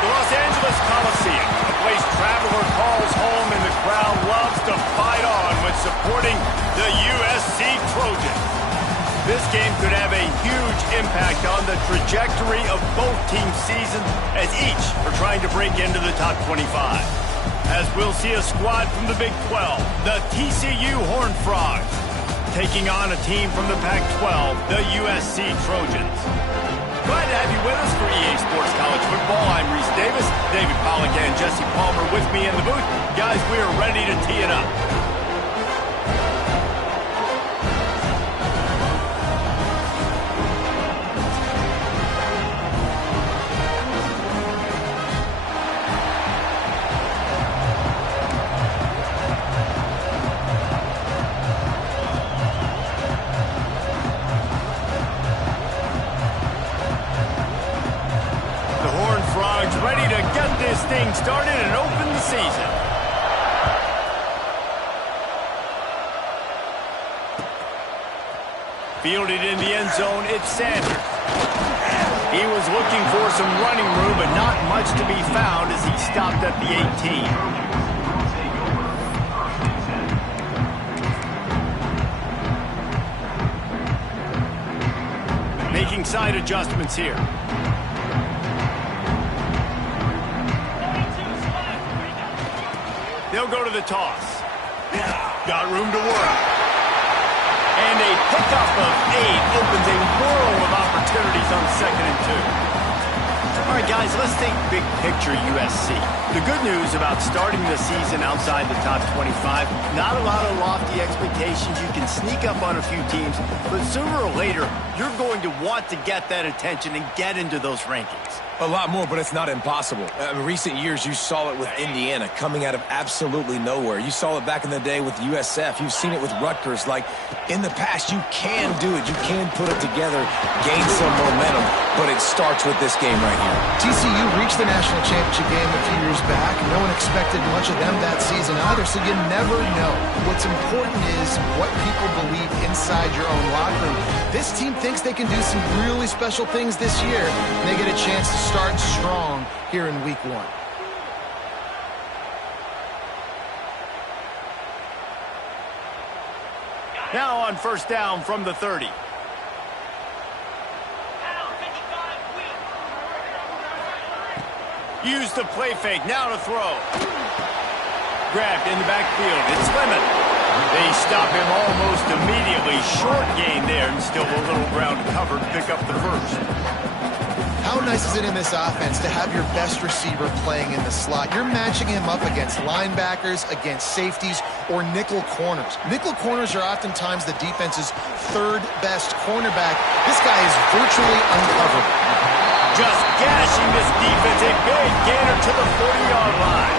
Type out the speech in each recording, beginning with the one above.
The Los Angeles Coliseum, a place traveler calls home and the crowd loves to fight on when supporting the USC Trojans. This game could have a huge impact on the trajectory of both teams' seasons as each are trying to break into the top 25. As we'll see a squad from the Big 12, the TCU Horned Frogs, taking on a team from the Pac-12, the USC Trojans. Glad to have you with us for EA Sports College Football. I'm Reese Davis, David Pollack and Jesse Palmer with me in the booth. Guys, we are ready to tee it up. Ready to get this thing started and open the season. Fielded in the end zone, it's Sanders. He was looking for some running room, but not much to be found as he stopped at the 18. Making side adjustments here. They'll go to the toss. Got room to work. And a pickup of 8 opens a world of opportunities on 2nd and 2. All right, guys, let's think big picture USC. The good news about starting the season outside the top 25, not a lot of lofty expectations. You can sneak up on a few teams, but sooner or later, you're going to want to get that attention and get into those rankings. A lot more, but it's not impossible. In recent years, you saw it with Indiana coming out of absolutely nowhere. You saw it back in the day with USF. You've seen it with Rutgers. Like, in the past, you can do it. You can put it together, gain some momentum, but it starts with this game right here. TCU reached the national championship game a few years back. No one expected much of them that season either, so you never know. What's important is what people believe inside your own locker room. This team thinks they can do some really special things this year, and they get a chance to start strong here in week 1. Now on first down from the 30. Use the play fake, now to throw. Grabbed in the backfield, it's Lemon. They stop him almost immediately. Short gain there, and still a little ground covered to pick up the first. How nice is it in this offense to have your best receiver playing in the slot? You're matching him up against linebackers, against safeties, or nickel corners. Nickel corners are oftentimes the defense's 3rd best cornerback. This guy is virtually uncoverable. Just gashing this defense, a big gainer to the 40-yard line.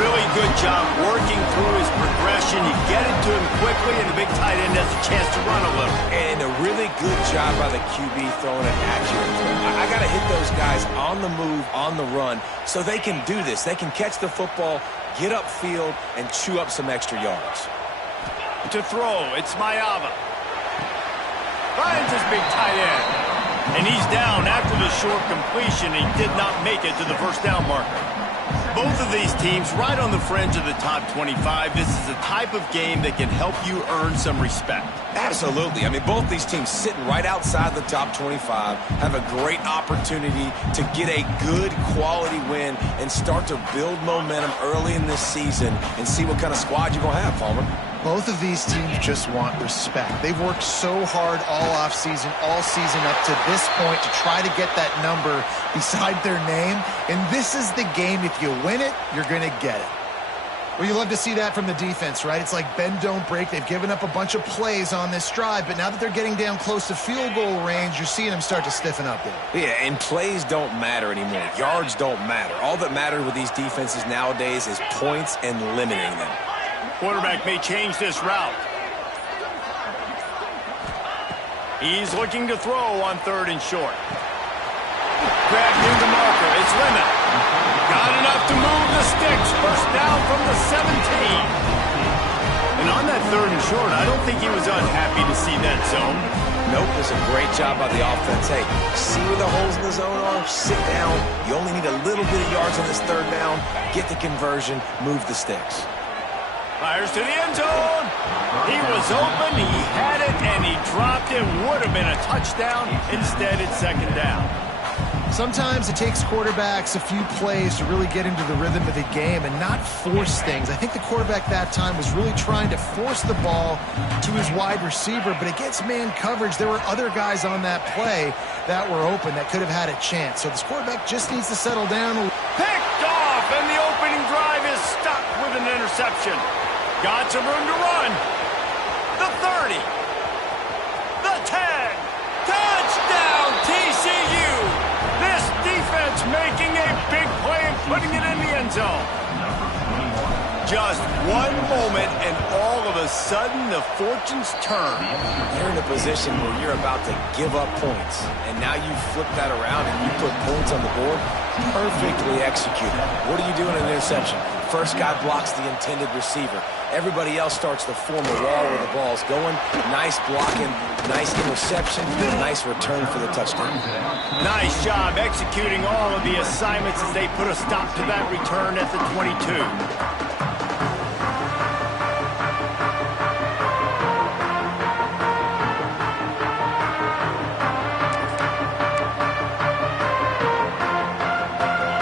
Really good job working through his progression. You get it to him quickly, and the big tight end has a chance to run a little. And a really good job by the QB throwing an accurate throw. I got to hit those guys on the move, on the run, so they can do this. They can catch the football, get upfield, and chew up some extra yards. To throw, it's Mayava. Finds his big tight end. And he's down after the short completion. He did not make it to the first down marker. Both of these teams right on the fringe of the top 25. This is a type of game that can help you earn some respect. Absolutely. I mean, both these teams sitting right outside the top 25 have a great opportunity to get a good quality win and start to build momentum early in this season and see what kind of squad you're going to have, Palmer. Both of these teams just want respect. They've worked so hard all offseason, all season up to this point to try to get that number beside their name. And this is the game. If you win it, you're going to get it. Well, you love to see that from the defense, right? It's like bend, don't break. They've given up a bunch of plays on this drive, but now that they're getting down close to field goal range, you're seeing them start to stiffen up there. Yeah, and plays don't matter anymore. Yards don't matter. All that matters with these defenses nowadays is points and limiting them. Quarterback may change this route. He's looking to throw on 3rd and short. Grabbed near the marker. It's Lemon. Got enough to move the sticks. First down from the 17. And on that 3rd and short, I don't think he was unhappy to see that zone. Nope, it's a great job by the offense. Hey, see where the holes in the zone are? Sit down. You only need a little bit of yards on this third down. Get the conversion. Move the sticks. Fires to the end zone. He was open, he had it, and he dropped it. Would have been a touchdown. Instead, it's second down. Sometimes it takes quarterbacks a few plays to really get into the rhythm of the game and not force things. I think the quarterback that time was really trying to force the ball to his wide receiver, but against man coverage, there were other guys on that play that were open that could have had a chance. So this quarterback just needs to settle down. Picked off, and the opening drive is stopped with an interception. Got some room to run. The 30. The 10. Touchdown, TCU. This defense making a big play and putting it in the end zone. Just one moment, and all of a sudden, the fortunes turn. You're in a position where you're about to give up points, and now you flip that around and you put points on the board. Perfectly executed. What do you do in an interception? First guy blocks the intended receiver. Everybody else starts to form a wall where the ball's going. Nice blocking, nice interception, nice return for the touchdown. Nice job executing all of the assignments as they put a stop to that return at the 22.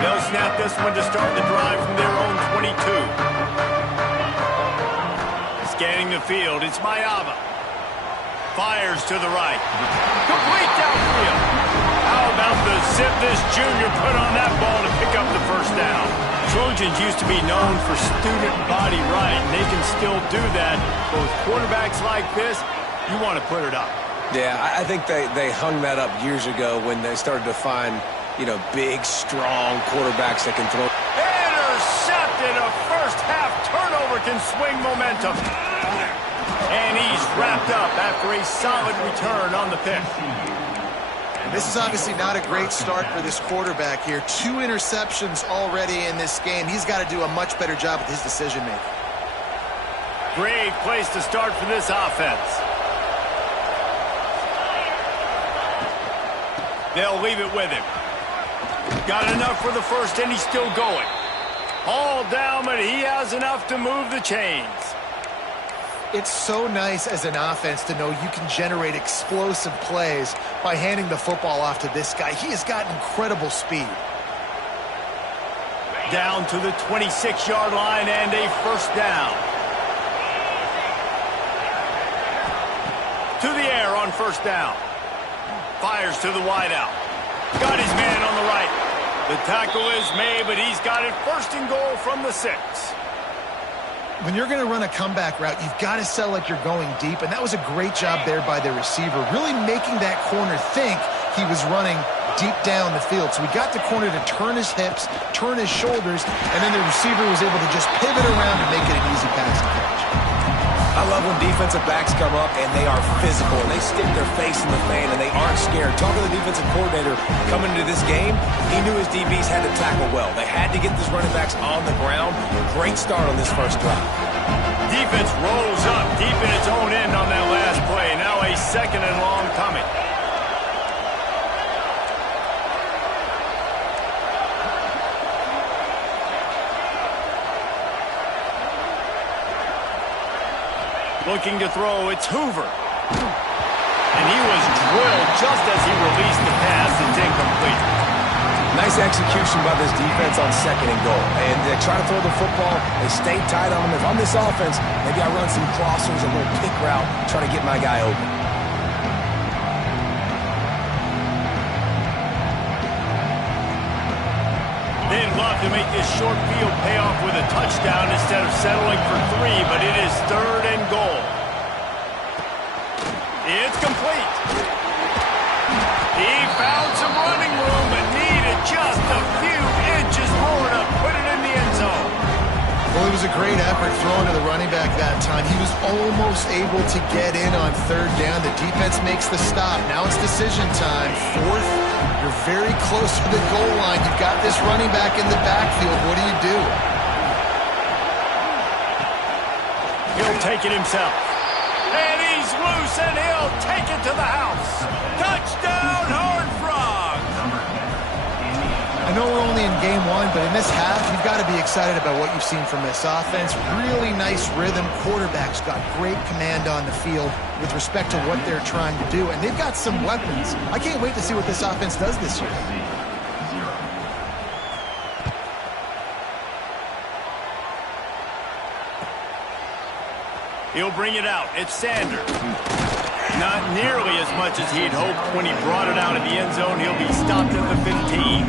They'll snap this one to start the drive from their own 22. Scanning the field, it's Mayava. Fires to the right. Complete downfield. How about the zip this junior put on that ball to pick up the first down? Trojans used to be known for student body right, and they can still do that. But with quarterbacks like this, you want to put it up. Yeah, I think they hung that up years ago when they started to find, you know, big, strong quarterbacks that can throw. Intercepted. A first half turnover can swing momentum. And he's wrapped up after a solid return on the pick. And this is obviously not a great start for this quarterback here. 2 interceptions already in this game. He's got to do a much better job with his decision-making. Great place to start for this offense. They'll leave it with him. Got enough for the first, and he's still going. All down, but he has enough to move the chains. It's so nice as an offense to know you can generate explosive plays by handing the football off to this guy. He has got incredible speed. Down to the 26-yard line and a first down. To the air on first down. Fires to the wideout. Got his man on the right. The tackle is made, but he's got it first and goal from the 6. When you're going to run a comeback route, you've got to sell like you're going deep, and that was a great job there by the receiver, really making that corner think he was running deep down the field. So we got the corner to turn his hips, turn his shoulders, and then the receiver was able to just pivot around and make it an easy pass to catch. I love when defensive backs come up and they are physical and they stick their face in the fan and they aren't scared. Talking to the defensive coordinator coming into this game, he knew his DBs had to tackle well. They had to get these running backs on the ground. Great start on this first drive. Defense rolls up deep in its own end on that last play. Now a second and long coming. Looking to throw, it's Hoover. And he was drilled just as he released the pass. It's incomplete. Nice execution by this defense on second and goal. And they try to throw the football. They stay tight on him. If I'm this offense, maybe I run some crossers, a little pick route, try to get my guy open. They'd love to make this short field pay off with a touchdown instead of settling for 3, but it is third and goal. It's complete. He found some running room but needed just a few inches more to put it in the end zone. Well, it was a great effort throwing to the running back that time. He was almost able to get in on third down. The defense makes the stop. Now it's decision time. Fourth, you're very close to the goal line. You've got this running back in the backfield. What do you do? He'll take it himself. And he's loose, and he'll take it to the house. Touchdown, Horned Frogs! I know we're only in game one, but in this half, you've got to be excited about what you've seen from this offense. Really nice rhythm. Quarterback's got great command on the field with respect to what they're trying to do, and they've got some weapons. I can't wait to see what this offense does this year. He'll bring it out. It's Sanders. Not nearly as much as he'd hoped when he brought it out of the end zone. He'll be stopped at the 15.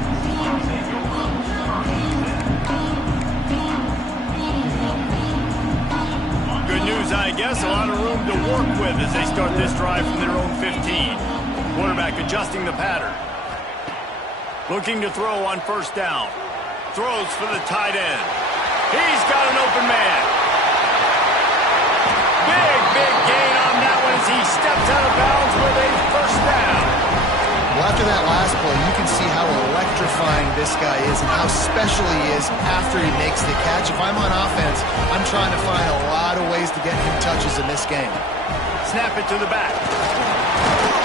Good news, I guess. A lot of room to work with as they start this drive from their own 15. Quarterback adjusting the pattern. Looking to throw on first down. Throws for the tight end. He's got an open man. Big gain on that one as he steps out of bounds with a first down. Well, after that last play, you can see how electrifying this guy is and how special he is after he makes the catch. If I'm on offense, I'm trying to find a lot of ways to get him touches in this game. Snap it to the back.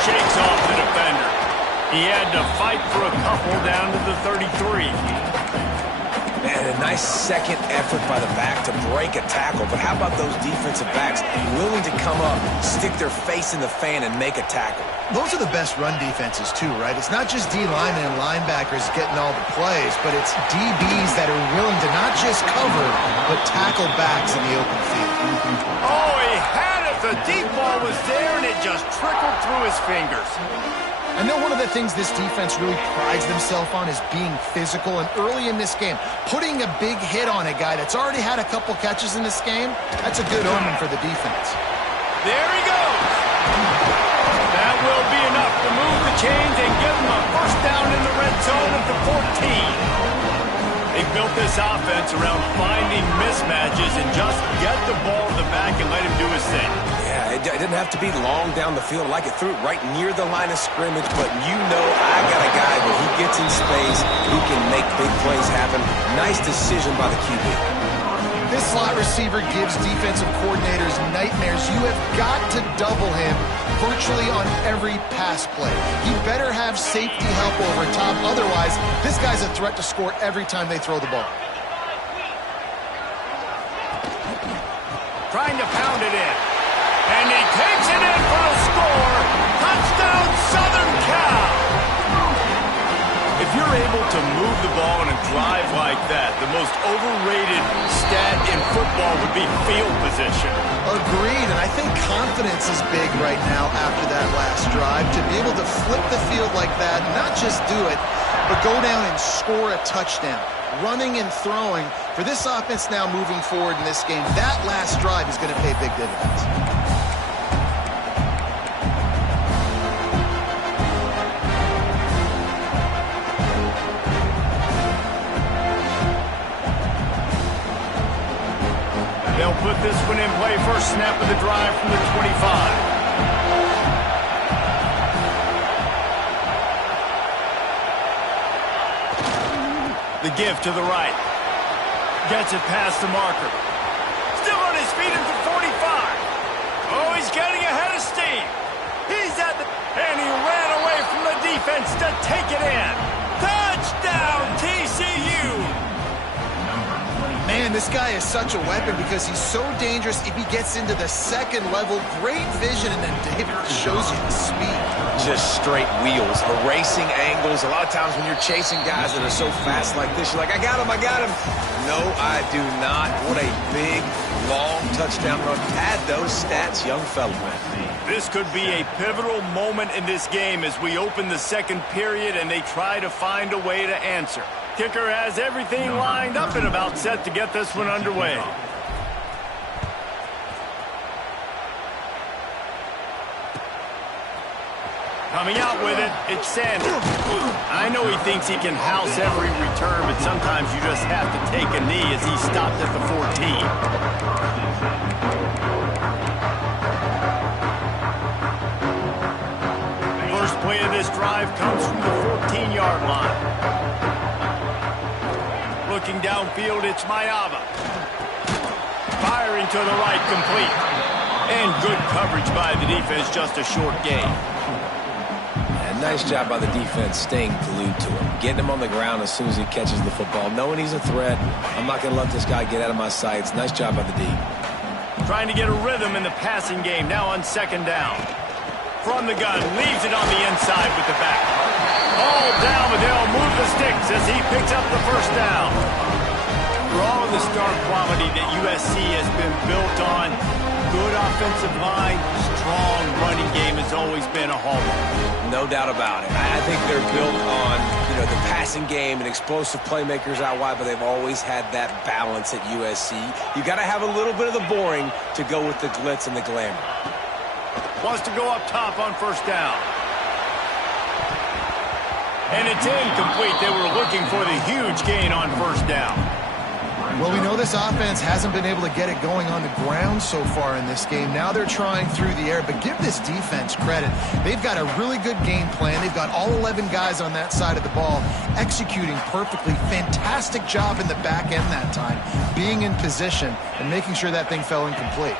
Shakes off the defender. He had to fight for a couple down to the 33. And a nice second effort by the back to break a tackle. But how about those defensive backs willing to come up, stick their face in the fan, and make a tackle? Those are the best run defenses, too, right? It's not just D linemen and linebackers getting all the plays, but it's DBs that are willing to not just cover, but tackle backs in the open field. Oh, he had it. The deep ball was there, and it just trickled through his fingers. I know one of the things this defense really prides themselves on is being physical, and early in this game, putting a big hit on a guy that's already had a couple catches in this game, that's a good omen for the defense. There he goes. That will be enough to move the chains and give him a first down in the red zone at the 14. They built this offense around finding mismatches and just get the ball in the back and let him do his thing. Yeah, it didn't have to be long down the field. Like it threw it right near the line of scrimmage, but you know I got a guy when he gets in space, he can make big plays happen. Nice decision by the QB. This slot receiver gives defensive coordinators nightmares. You have got to double him virtually on every pass play. He better have safety help over top. Otherwise, this guy's a threat to score every time they throw the ball. Trying to pound it in. And he takes it in for a score. Touchdown, Southern Cal. If you're able to move the ball in a drive like that, the most overrated stat in football would be field position. Agreed, and I think confidence is big right now after that last drive. To be able to flip the field like that, not just do it, but go down and score a touchdown. Running and throwing. For this offense now moving forward in this game, that last drive is going to pay big dividends. They'll put this one in play first snap of the drive from the 25. The give to the right. Gets it past the marker. Still on his feet at the 45. Oh, he's getting ahead of steam. He's at the... And he ran away from the defense to take it in. Touchdown, TCU. Man, this guy is such a weapon because he's so dangerous if he gets into the second level. Great vision, and then David shows you the speed. Just straight wheels, erasing angles. A lot of times when you're chasing guys that are so fast like this, you're like, I got him. No, I do not. What a big, long touchdown run. Add those stats, young fella. This could be a pivotal moment in this game as we open the second period and they try to find a way to answer. Kicker has everything lined up and about set to get this one underway. Coming out with it, it's Sanders. I know he thinks he can house every return, but sometimes you just have to take a knee as he stopped at the 14. First play of this drive comes from the 14-yard line. Looking downfield, it's Mayava. Firing to the right, complete. And good coverage by the defense, just a short gain. And nice job by the defense staying glued to him. Getting him on the ground as soon as he catches the football. Knowing he's a threat, I'm not going to let this guy get out of my sights. Nice job by the D. Trying to get a rhythm in the passing game, now on second down. From the gun, leaves it on the inside with the back. All down, but they'll move the sticks as he picks up the first down. For all of the star quality that USC has been built on, good offensive line, strong running game has always been a hallmark. No doubt about it. I think they're built on, the passing game and explosive playmakers out wide, but they've always had that balance at USC. You got to have a little bit of the boring to go with the glitz and the glamour. Wants to go up top on first down. And it's incomplete. They were looking for the huge gain on first down. Well, we know this offense hasn't been able to get it going on the ground so far in this game. Now they're trying through the air, but give this defense credit. They've got a really good game plan. They've got all 11 guys on that side of the ball executing perfectly. Fantastic job in the back end that time, being in position and making sure that thing fell incomplete.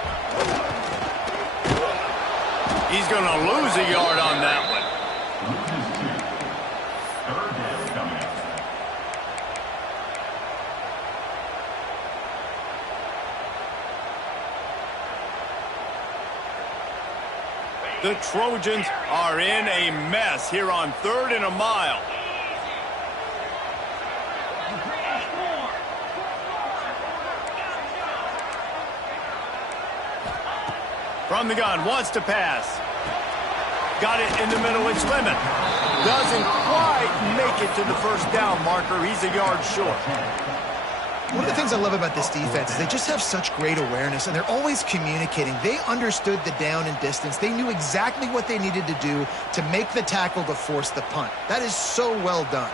He's going to lose a yard on that one. The Trojans are in a mess here on 3rd and a mile. From the gun, wants to pass. Got it in the middle, it's Lemon. Doesn't quite make it to the first down marker. He's a yard short. One of the things I love about this defense is they just have such great awareness, and they're always communicating. They understood the down and distance. They knew exactly what they needed to do to make the tackle to force the punt. That is so well done.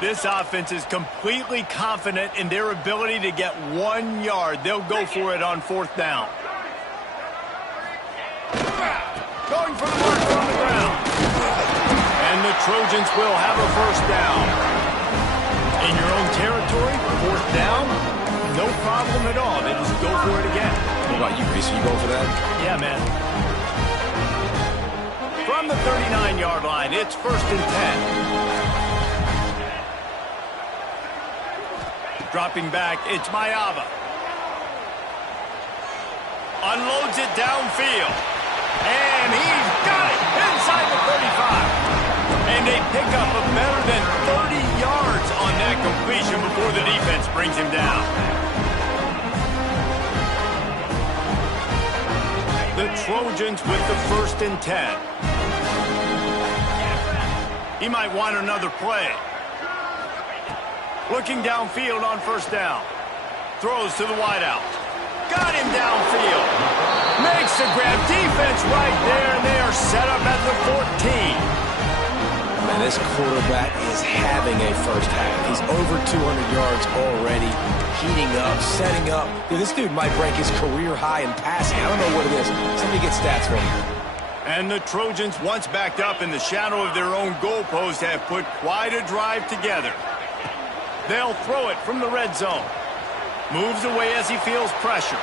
This offense is completely confident in their ability to get 1 yard. They'll go for it on 4th down. Going for the marker on the ground. And the Trojans will have a first down. In your own territory, 4th down, no problem at all. They just go for it again. What about you, Reese? Are you going for that? Yeah, man. From the 39-yard line, it's 1st and 10. Dropping back, it's Mayava. Unloads it downfield. And he's got it inside the 35. And they pick up a better than 30 yards on that completion before the defense brings him down. The Trojans with the 1st and 10. He might want another play. Looking downfield on 1st down. Throws to the wideout. Got him downfield. Makes the grab. Defense right there, and they are set up at the 14. Man, this quarterback is having a first half. He's over 200 yards already, heating up, setting up. Dude, this dude might break his career high in passing. I don't know what it is. Somebody get stats for him. And the Trojans, once backed up in the shadow of their own goalpost, have put quite a drive together. They'll throw it from the red zone. Moves away as he feels pressure.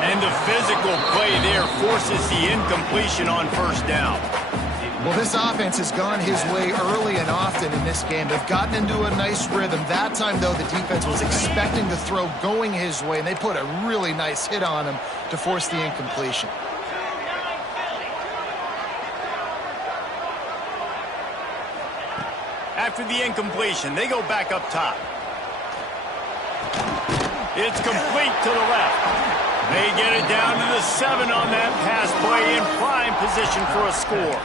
And the physical play there forces the incompletion on 1st down. Well, this offense has gone his way early and often in this game. They've gotten into a nice rhythm. That time, though, the defense was expecting the throw going his way, and they put a really nice hit on him to force the incompletion. After the incompletion, they go back up top. It's complete to the left. They get it down to the 7 on that pass play in prime position for a score.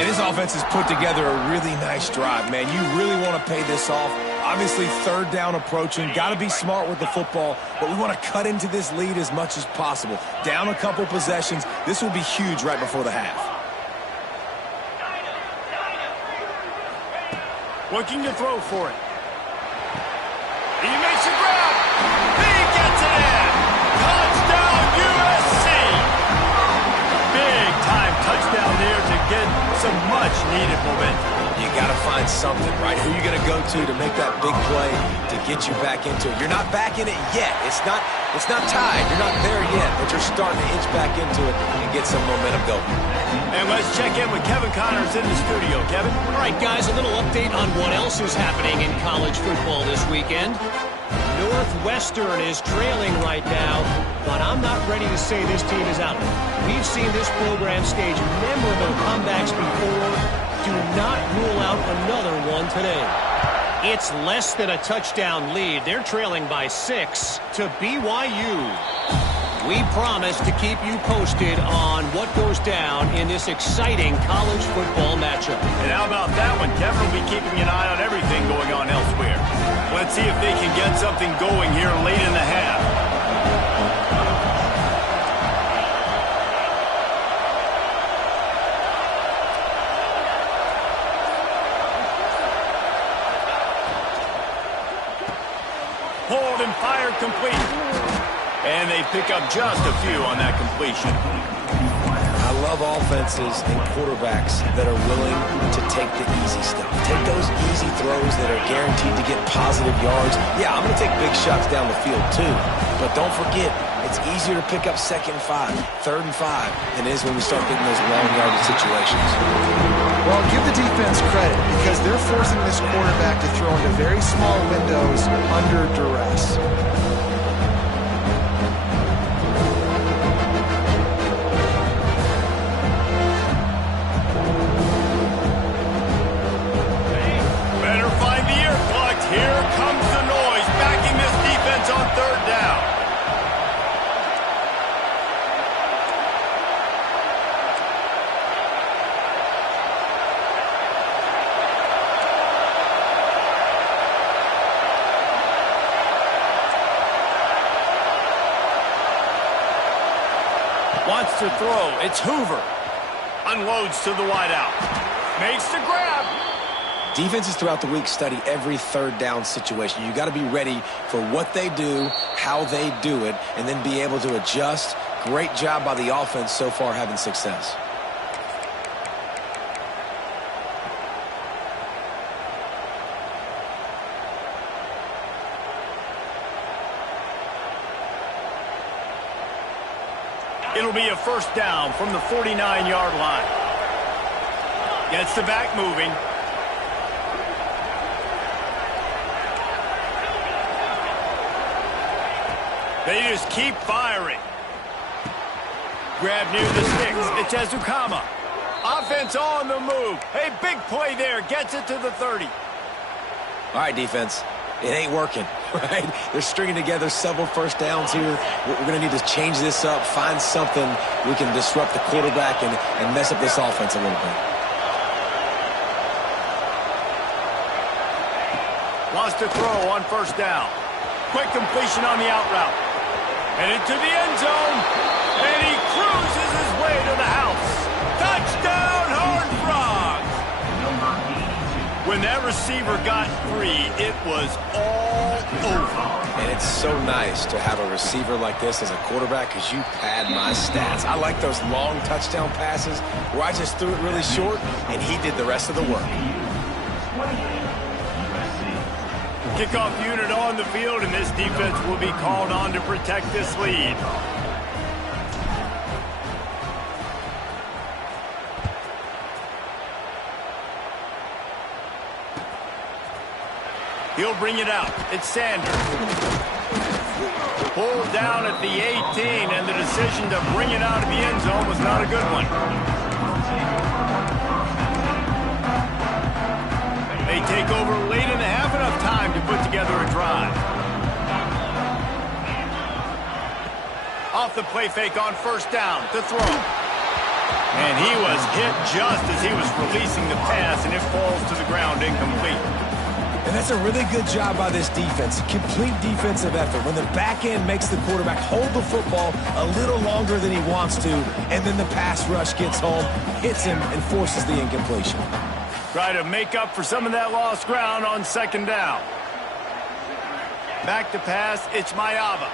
And this offense has put together a really nice drive, man. You really want to pay this off. Obviously, 3rd down approaching. Got to be smart with the football, but we want to cut into this lead as much as possible. Down a couple possessions. This will be huge right before the half. Looking to throw for it. He makes a grab. He gets it in. get some much-needed momentum. You got to find something, right? Who you going to go to make that big play to get you back into it? You're not back in it yet. It's not tied. You're not there yet, but you're starting to inch back into it and get some momentum going. And let's check in with Kevin Connors in the studio. Kevin? All right, guys, a little update on what else is happening in college football this weekend. Northwestern is trailing right now, but I'm not ready to say this team is out. We've seen this program stage memorable comebacks before. Do not rule out another one today. It's less than a touchdown lead. They're trailing by 6 to BYU. We promise to keep you posted on what goes down in this exciting college football matchup. And how about that one? Kevin will be keeping an eye on everything going on elsewhere. Let's see if they can get something going here late in the half. Hold and fire complete. And they pick up just a few on that completion. I love offenses and quarterbacks that are willing to take the easy stuff. Take those easy throws that are guaranteed to get positive yards. Yeah, I'm going to take big shots down the field too. But don't forget, it's easier to pick up 2nd and 5, 3rd and 5 than it is when we start getting those long yardage situations. Well, give the defense credit because they're forcing this quarterback to throw into very small windows under duress. Better find the ear plugs. Here comes the noise, backing this defense on 3rd down. Wants to throw. It's Hoover. Unloads to the wideout. Makes the grab. Defenses throughout the week study every 3rd down situation. You got to be ready for what they do, how they do it, and then be able to adjust. Great job by the offense so far having success. It'll be a 1st down from the 49-yard line. Gets the back moving. They just keep firing. Grab near the sticks. It's Ezukama. Offense on the move. Hey, big play there. Gets it to the 30. All right, defense. It ain't working, right? They're stringing together several 1st downs here. We're going to need to change this up, find something we can disrupt the quarterback and mess up this offense a little bit. Wants to throw on 1st down. Quick completion on the out route. Headed to the end zone. And he cruises his way to the house. Touchdown, Horned Frogs! When that receiver got free, it was all over. And it's so nice to have a receiver like this as a quarterback because you pad my stats. I like those long touchdown passes where I just threw it really short and he did the rest of the work. Kickoff unit on the field, and this defense will be called on to protect this lead. He'll bring it out. It's Sanders. Pulled down at the 18, and the decision to bring it out of the end zone was not a good one. They take over late in the half, enough time to put together a drive. Off the play fake on 1st down to throw. And he was hit just as he was releasing the pass, and it falls to the ground incomplete. And that's a really good job by this defense. Complete defensive effort. When the back end makes the quarterback hold the football a little longer than he wants to, and then the pass rush gets home, hits him, and forces the incompletion. Try to make up for some of that lost ground on 2nd down. Back to pass, it's Mayava.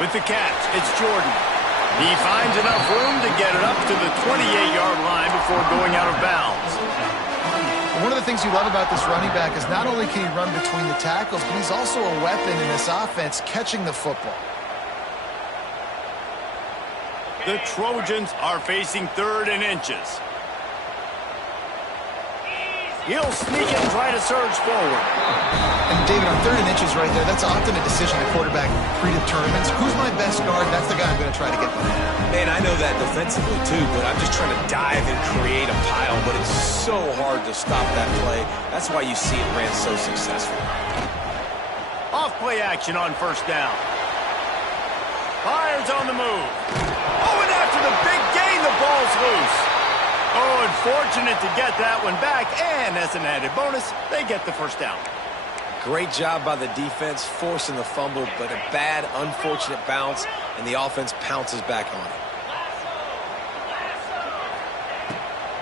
With the catch, it's Jordan. He finds enough room to get it up to the 28-yard line before going out of bounds. One of the things you love about this running back is not only can he run between the tackles, but he's also a weapon in this offense catching the football. The Trojans are facing 3rd and inches. He'll sneak and try to surge forward. And David, on 3rd and inches right there, that's often a decision a quarterback predetermines. Who's my best guard? That's the guy I'm going to try to get the ball. Man, I know that defensively too, but I'm just trying to dive and create a pile, but it's so hard to stop that play. That's why you see it ran so successful. Off play action on 1st down. Fires on the move. Oh, and after the big gain, the ball's loose. Oh, unfortunate to get that one back, and as an added bonus, they get the 1st down. Great job by the defense forcing the fumble, but a bad, unfortunate bounce, and the offense pounces back on it.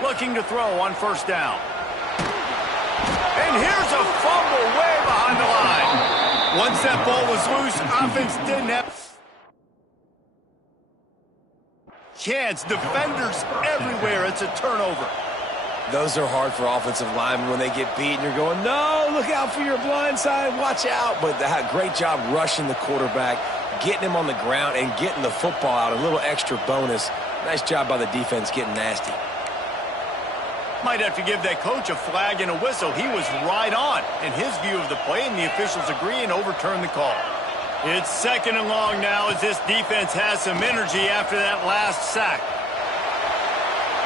Looking to throw on 1st down. And here's a fumble way behind the line. Once that ball was loose, offense didn't have chance. Defenders everywhere. It's a turnover. Those are hard for offensive linemen when they get beat and you're going, no, look out for your blind side, watch out. But they had a great job rushing the quarterback, getting him on the ground and getting the football out, a little extra bonus. Nice job by the defense getting nasty. Might have to give that coach a flag and a whistle. He was right on in his view of the play, and the officials agree and overturn the call. It's 2nd and long now as this defense has some energy after that last sack.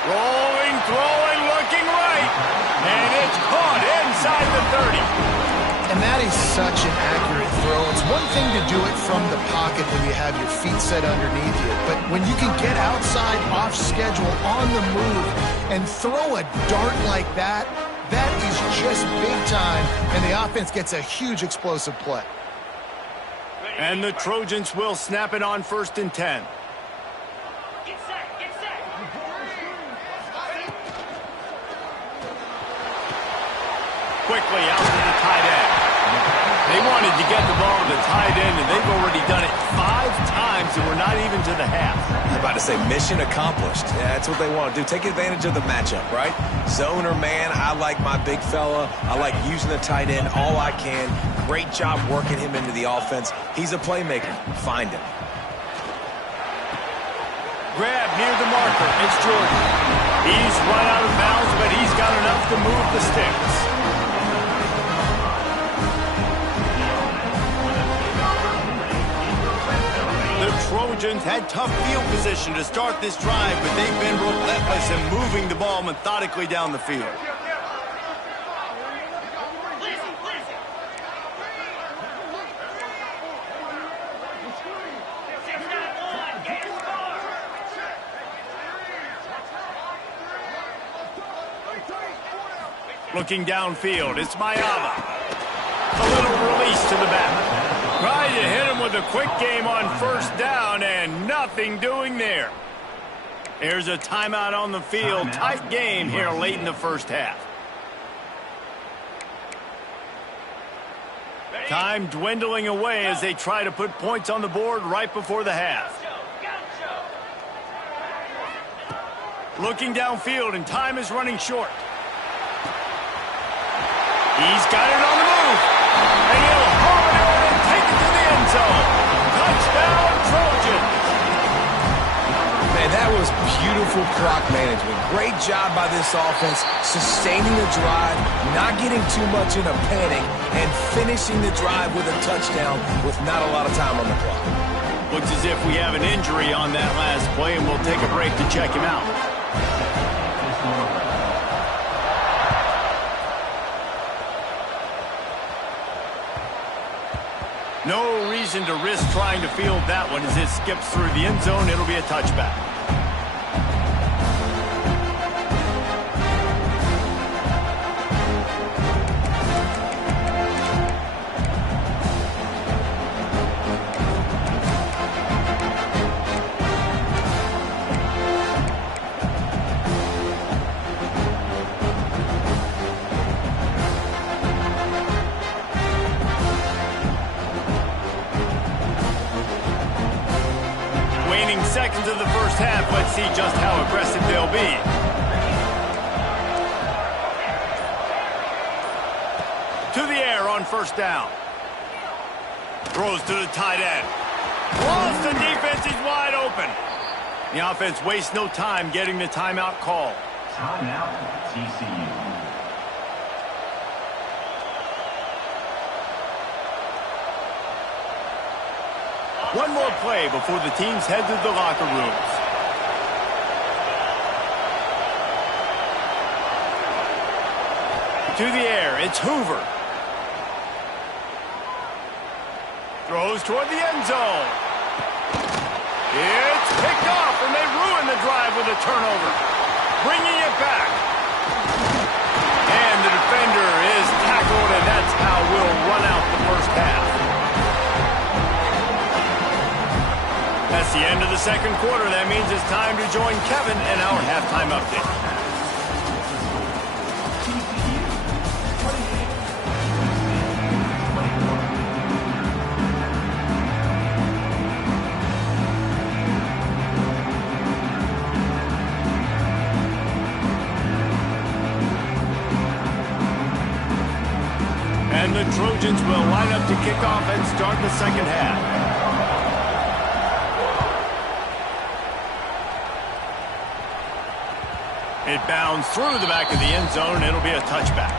Rolling, throwing, looking right. And it's caught inside the 30. And that is such an accurate throw. It's one thing to do it from the pocket when you have your feet set underneath you. But when you can get outside, off schedule, on the move, and throw a dart like that, that is just big time. And the offense gets a huge explosive play. And the Trojans will snap it on 1st and 10. Quickly out to the tight end. They wanted to get the ball to the tight end, and they've already done it 5 times, and we're not even to the half. I'm about to say mission accomplished. Yeah, that's what they want to do. Take advantage of the matchup, right? Zone or man, I like my big fella. I like using the tight end all I can. Great job working him into the offense. He's a playmaker. Find him. Grab near the marker. It's Jordan. He's run out of bounds, but he's got enough to move the sticks. The Trojans had tough field position to start this drive, but they've been relentless in moving the ball methodically down the field. Looking downfield, it's Mayava. A little release to the back. Trying to hit him with a quick game on 1st down, and nothing doing there. There's a timeout on the field. Tight game here late in the 1st half. Time dwindling away as they try to put points on the board right before the half. Looking downfield, and time is running short. He's got it on the move. And he'll haul it in and take it to the end zone. Touchdown, Trojans. Man, that was beautiful clock management. Great job by this offense, sustaining the drive, not getting too much in a panic, and finishing the drive with a touchdown with not a lot of time on the clock. Looks as if we have an injury on that last play, and we'll take a break to check him out. No reason to risk trying to field that one as it skips through the end zone. It'll be a touchback. Seconds of the first half. Let's see just how aggressive they'll be. To the air on first down. Throws to the tight end. Lost the defense. He's wide open. The offense wastes no time getting the timeout call. Timeout, TCU. One more play before the teams head to the locker rooms. To the air, it's Hoover. Throws toward the end zone. It's picked off, and they ruin the drive with a turnover. Bringing it back. And the defender is tackled, and that's how we'll run out the first half. That's the end of the second quarter. That means it's time to join Kevin in our halftime update. And the Trojans will line up to kick off and start the second half. It bounds through the back of the end zone. It'll be a touchback.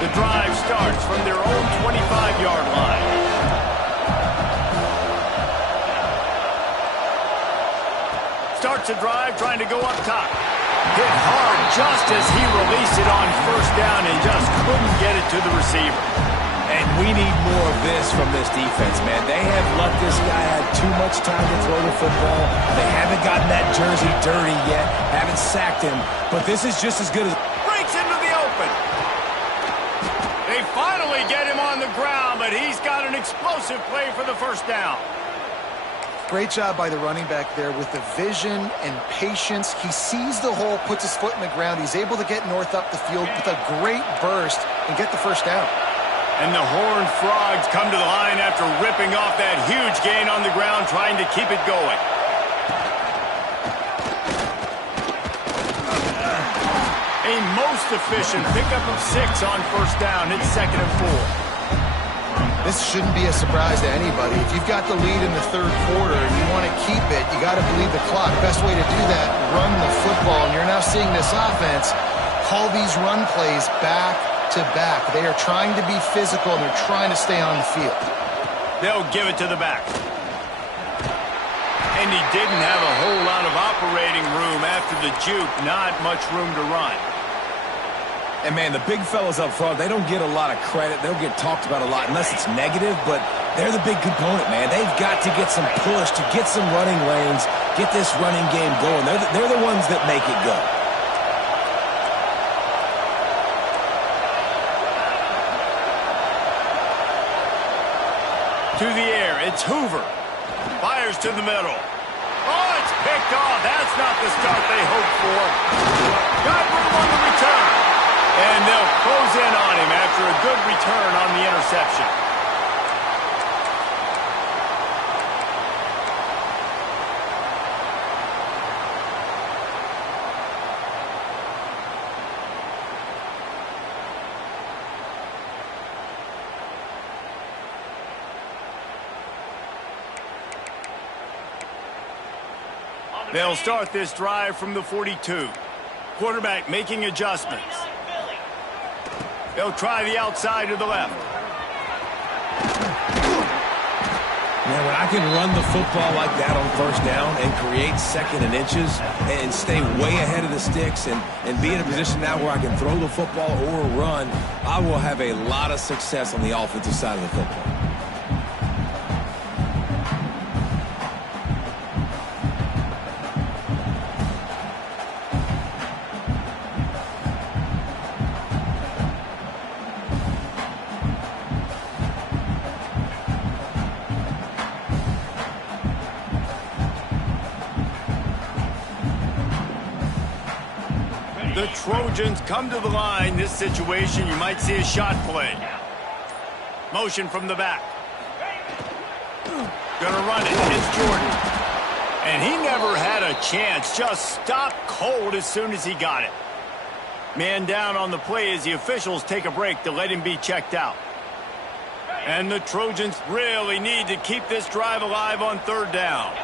The drive starts from their own 25-yard line. Starts a drive trying to go up top. Hit hard just as he released it on first down and just couldn't get it to the receiver. And we need more of this from this defense, man. They have let this guy have too much time to throw the football. They haven't gotten that jersey dirty yet, haven't sacked him. But this is just as good as... Breaks into the open. They finally get him on the ground, but he's got an explosive play for the first down. Great job by the running back there with the vision and patience. He sees the hole, puts his foot in the ground. He's able to get North up the field with a great burst and get the first down. And the Horned Frogs come to the line after ripping off that huge gain on the ground, trying to keep it going. A most efficient pickup of 6 on first down. It's 2nd and 4. This shouldn't be a surprise to anybody. If you've got the lead in the third quarter and you want to keep it, you got to believe the clock. Best way to do that, run the football. And you're now seeing this offense call these run plays back to back. They are trying to be physical, and they're trying to stay on the field. They'll give it to the back. And he didn't have a whole lot of operating room after the juke. Not much room to run. And, man, the big fellas up front, they don't get a lot of credit. They'll get talked about a lot unless it's negative, but they're the big component, man. They've got to get some push, to get some running lanes, get this running game going. They're the ones that make it go. To the air, it's Hoover. Fires to the middle. Oh, it's picked off. That's not the start they hoped for. Got room on the return. And they'll close in on him after a good return on the interception. They'll start this drive from the 42. Quarterback making adjustments. They'll try the outside to the left. Man, when I can run the football like that on first down and create 2nd and inches and stay way ahead of the sticks and be in a position now where I can throw the football or run, I will have a lot of success on the offensive side of the football. Trojans come to the line. This situation, you might see a shot play. Motion from the back. Gonna run it. It's Jordan. And he never had a chance. Just stopped cold as soon as he got it. Man down on the play as the officials take a break to let him be checked out. And the Trojans really need to keep this drive alive on third down.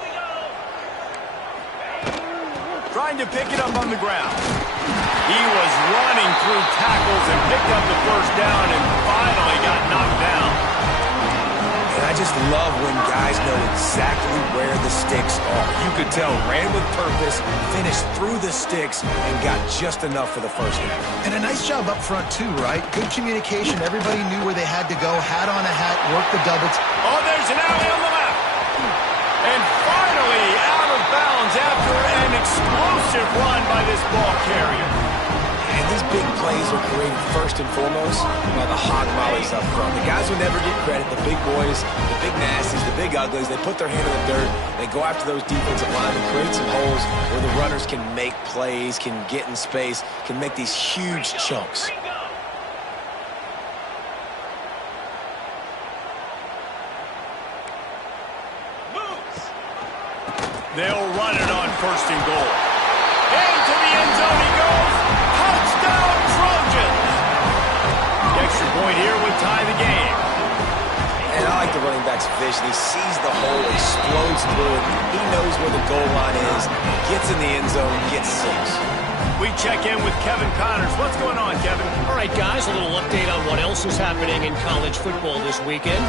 Trying to pick it up on the ground. He was running through tackles and picked up the first down and finally got knocked down. And I just love when guys know exactly where the sticks are. You could tell, ran with purpose, finished through the sticks, and got just enough for the first down. And a nice job up front, too, right? Good communication. Everybody knew where they had to go. Hat on a hat, work the double. Oh, there's an alley on the left. And finally out of bounds after an explosive run by this ball carrier. And these big plays are created first and foremost by the hog mollies up front. The guys who never get credit, the big boys, the big nasties, the big uglies, they put their hand in the dirt, they go after those defensive line and create some holes where the runners can make plays, can get in space, can make these huge chunks. They'll run it on first and goal. Into the end zone he goes. Touchdown, Trojans! The extra point here would tie the game. And I like the running back's vision. He sees the hole, explodes through it. He knows where the goal line is, gets in the end zone, gets 6. We check in with Kevin Connors. What's going on, Kevin? All right, guys, a little update on what else is happening in college football this weekend.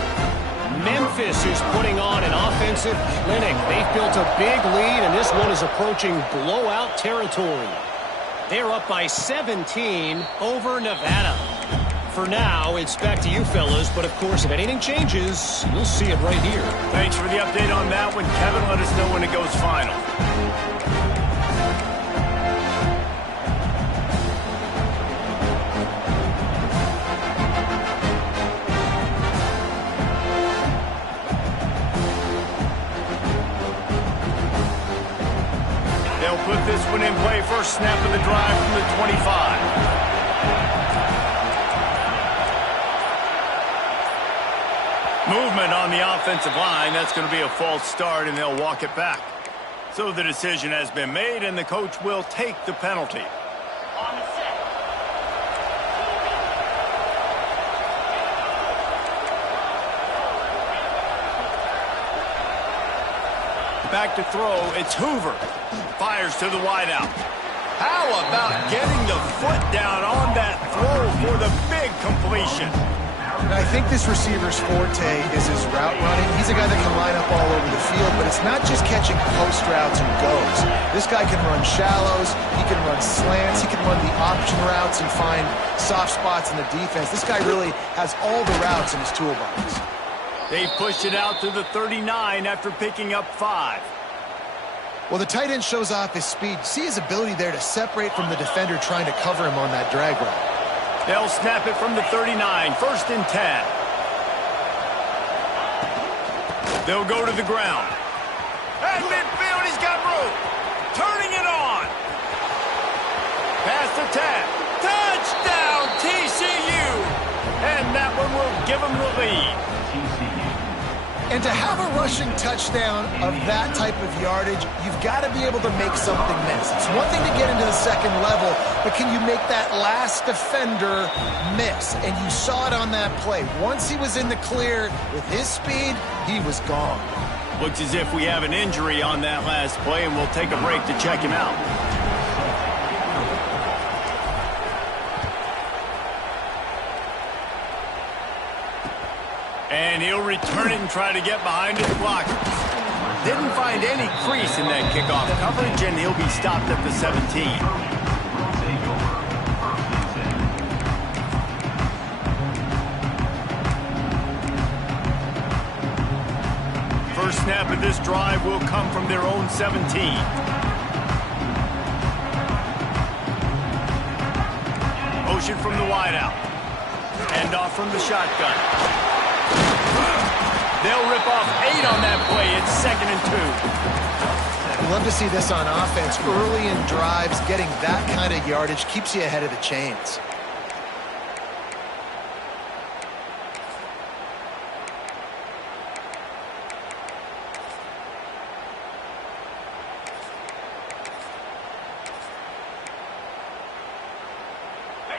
Memphis is putting on an offensive clinic. They've built a big lead, and this one is approaching blowout territory. They're up by 17 over Nevada. For now, it's back to you fellas, but of course, if anything changes, you'll see it right here. Thanks for the update on that one, Kevin. Let us know when it goes final. They'll put this one in play. First snap of the drive from the 25. Movement on the offensive line. That's going to be a false start, and they'll walk it back. So the decision has been made, and the coach will take the penalty. Back to throw. It's Hoover. Fires to the wideout. How about getting the foot down on that throw for the big completion? I think this receiver's forte is his route running. He's a guy that can line up all over the field, but it's not just catching post routes and goes. This guy can run shallows, he can run slants, he can run the option routes and find soft spots in the defense. This guy really has all the routes in his toolbox. They pushed it out to the 39 after picking up 5. Well, the tight end shows off his speed. See his ability there to separate from the defender trying to cover him on that drag route. They'll snap it from the 39, first and 10. They'll go to the ground. At midfield, he's got room. Turning it on. Pass the 10. Touchdown, TCU. And that one will give them the lead. And to have a rushing touchdown of that type of yardage, you've got to be able to make something miss. It's one thing to get into the second level, but can you make that last defender miss? And you saw it on that play. Once he was in the clear with his speed, he was gone. Looks as if we have an injury on that last play, and we'll take a break to check him out. And he'll return it and try to get behind his blocker. Didn't find any crease in that kickoff coverage, and he'll be stopped at the 17. First snap of this drive will come from their own 17. Motion from the wideout. Hand off from the shotgun. They'll rip off 8 on that play. It's 2nd and 2. You love to see this on offense. Early in drives, getting that kind of yardage keeps you ahead of the chains.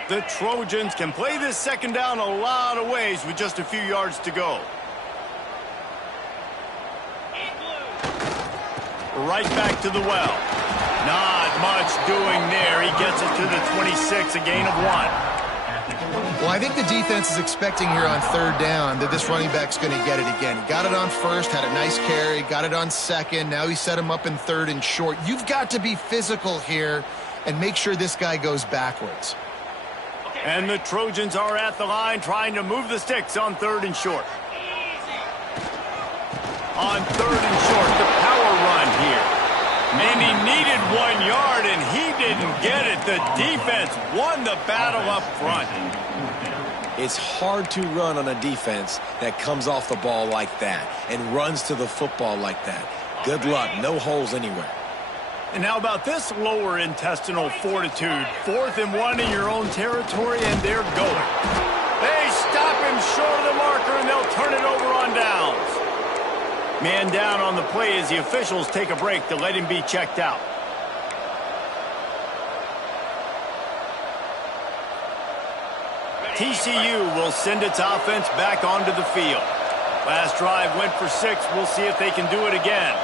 The Trojans can play this second down a lot of ways with just a few yards to go. Right back to the well. Not much doing there. He gets it to the 26, a gain of 1. Well, I think the defense is expecting here on third down that this running back's going to get it again. He got it on first, had a nice carry, got it on second. Now he set him up in third and short. You've got to be physical here and make sure this guy goes backwards. And the Trojans are at the line trying to move the sticks on third and short. On third and short, the power run here. And he needed 1 yard, and he didn't get it. The defense won the battle up front. It's hard to run on a defense that comes off the ball like that and runs to the football like that. Good luck. No holes anywhere. And how about this lower intestinal fortitude? 4th and 1 in your own territory, and they're going. They stop him short of the marker, and they'll turn it over on downs. Man down on the play as the officials take a break to let him be checked out. TCU will send its offense back onto the field. Last drive went for 6. We'll see if they can do it again.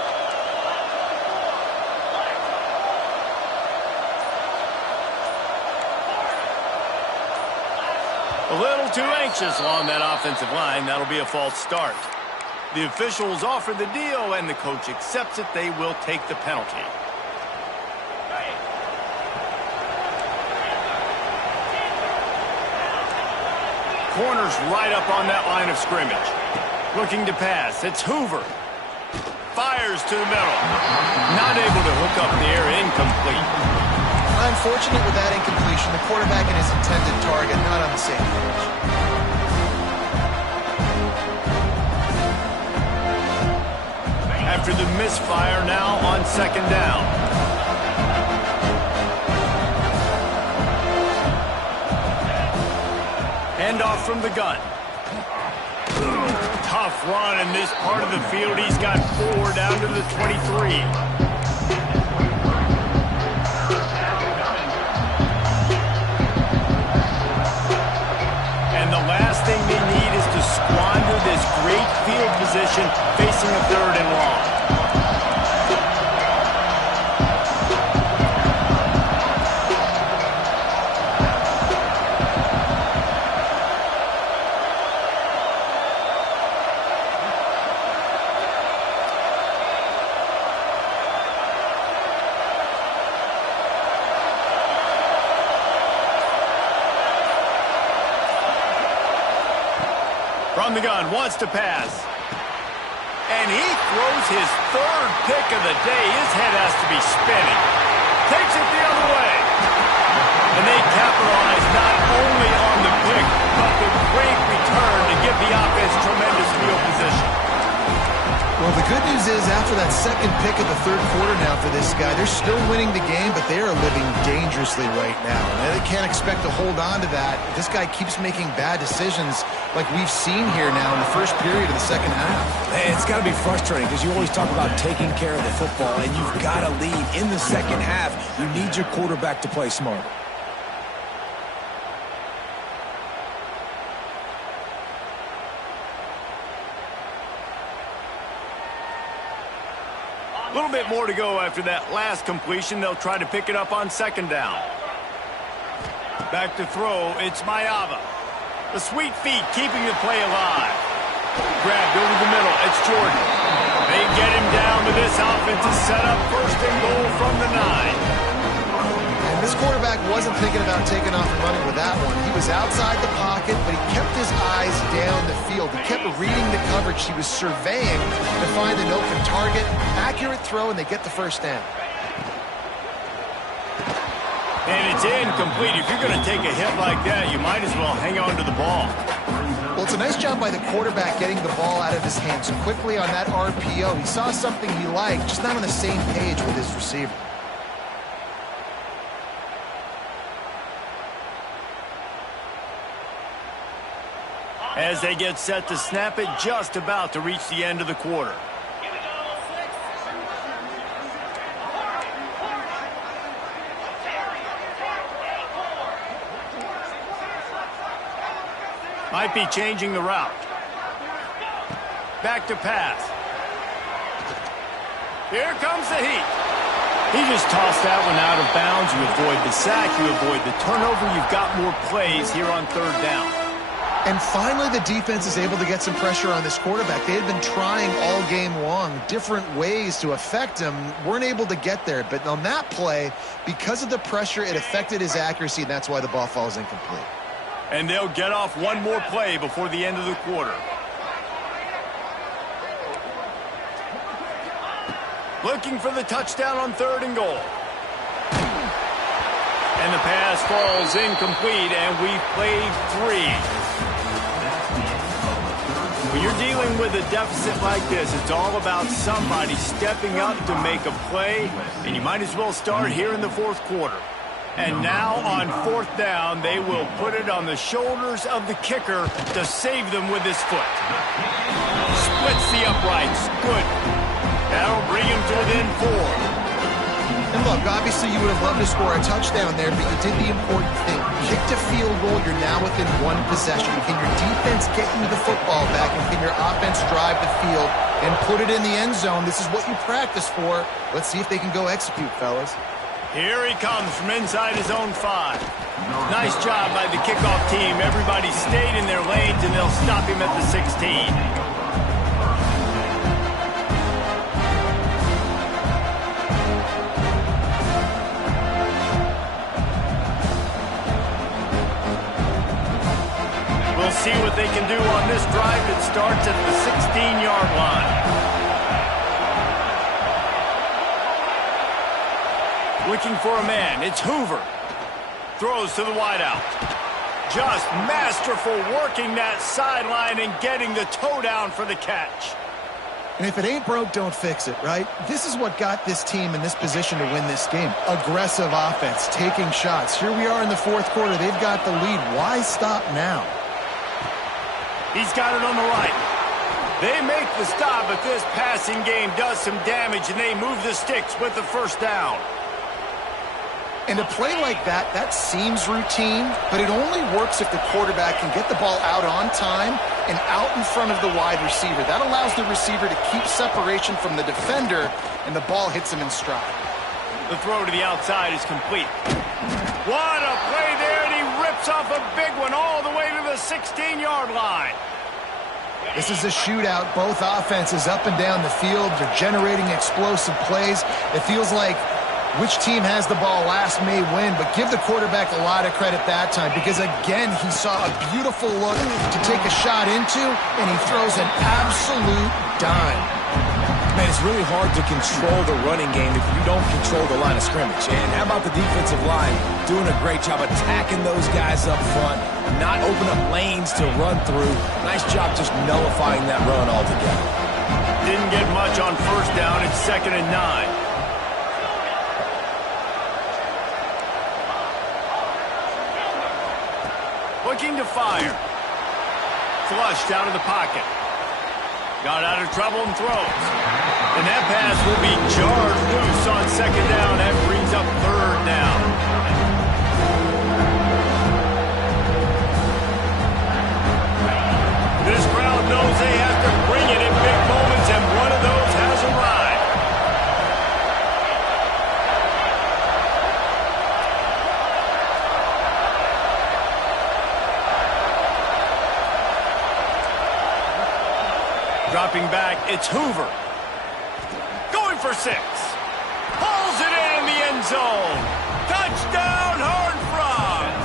A little too anxious along that offensive line. That'll be a false start. The officials offer the deal, and the coach accepts it. They will take the penalty. Corners right up on that line of scrimmage. Looking to pass. It's Hoover. Fires to the middle. Not able to hook up the air. Incomplete. Unfortunate with that incompletion. The quarterback and his intended target not on the same page. After the misfire, now on second down. Handoff from the gun. Tough run in this part of the field. He's got 4 down to the 23. The last thing they need is to squander this great field position facing a 3rd and long. From the gun, wants to pass. And he throws his 3rd pick of the day. His head has to be spinning. Takes it the other way. And they capitalize not only on the pick, but the great return to give the offense tremendous field position. Well, the good news is after that second pick of the 3rd quarter now for this guy, they're still winning the game, but they are living dangerously right now. And they can't expect to hold on to that. This guy keeps making bad decisions like we've seen here now in the first period of the second half. It's got to be frustrating because you always talk about taking care of the football, and you've got to lead in the second half. You need your quarterback to play smart. A little bit more to go after that last completion. They'll try to pick it up on second down. Back to throw. It's Mayava. The sweet feet keeping the play alive. Grabbed over the middle. It's Jordan. They get him down, but this offense is set up 1st and goal from the 9. And this quarterback wasn't thinking about taking off and running with that one. He was outside the pocket, but he kept his eyes down the field. He kept reading the coverage. He was surveying to find an open target. Accurate throw, and they get the 1st down. And it's incomplete. If you're going to take a hit like that, you might as well hang on to the ball. Well, Well, it's a nice job by the quarterback getting the ball out of his hands quickly on that RPO. He saw something he liked, just not on the same page with his receiver. As they get set to snap it, just about to reach the end of the quarter. Might be changing the route. Back to pass. Here comes the heat. He just tossed that one out of bounds. You avoid the sack, you avoid the turnover. You've got more plays here on third down. And finally, the defense is able to get some pressure on this quarterback. They had been trying all game long different ways to affect him. Weren't able to get there. But on that play, because of the pressure, it affected his accuracy, and that's why the ball falls incomplete. And they'll get off one more play before the end of the quarter. Looking for the touchdown on 3rd and goal. And the pass falls incomplete, and we've played 3. When you're dealing with a deficit like this, it's all about somebody stepping up to make a play, and you might as well start here in the 4th quarter. And now on 4th down, they will put it on the shoulders of the kicker to save them with his foot. Splits the uprights. Good. That'll bring him to within 4. And look, obviously you would have loved to score a touchdown there, but you did the important thing. Kicked a field goal, you're now within 1 possession. Can your defense get you the football back, and can your offense drive the field and put it in the end zone? This is what you practice for. Let's see if they can go execute, fellas. Here he comes from inside his own 5. Nice job by the kickoff team. Everybody stayed in their lanes, and they'll stop him at the 16. We'll see what they can do on this drive that starts at the 16-yard line. Looking for a man. It's Hoover. Throws to the wideout. Just masterful working that sideline and getting the toe down for the catch. And if it ain't broke, don't fix it, right? This is what got this team in this position to win this game. Aggressive offense, taking shots. Here we are in the 4th quarter. They've got the lead. Why stop now? He's got it on the right. They make the stop, but this passing game does some damage, and they move the sticks with the 1st down. And a play like that, that seems routine, but it only works if the quarterback can get the ball out on time and out in front of the wide receiver. That allows the receiver to keep separation from the defender, and the ball hits him in stride. The throw to the outside is complete. What a play there, and he rips off a big one all the way to the 16-yard line. This is a shootout. Both offenses up and down the field. They're generating explosive plays. It feels like which team has the ball last may win, but give the quarterback a lot of credit that time because, again, he saw a beautiful look to take a shot into, and he throws an absolute dime. Man, it's really hard to control the running game if you don't control the line of scrimmage. And how about the defensive line doing a great job attacking those guys up front, not open up lanes to run through. Nice job just nullifying that run altogether. Didn't get much on 1st down. It's 2nd and 9. Looking to fire. Flushed out of the pocket. Got out of trouble and throws. And that pass will be jarred loose on 2nd down. That brings up 3rd down. This crowd knows they have to bring it in big moments, and one of those has arrived. Dropping back, it's Hoover. Going for 6. Pulls it in the end zone. Touchdown, Horned Frogs.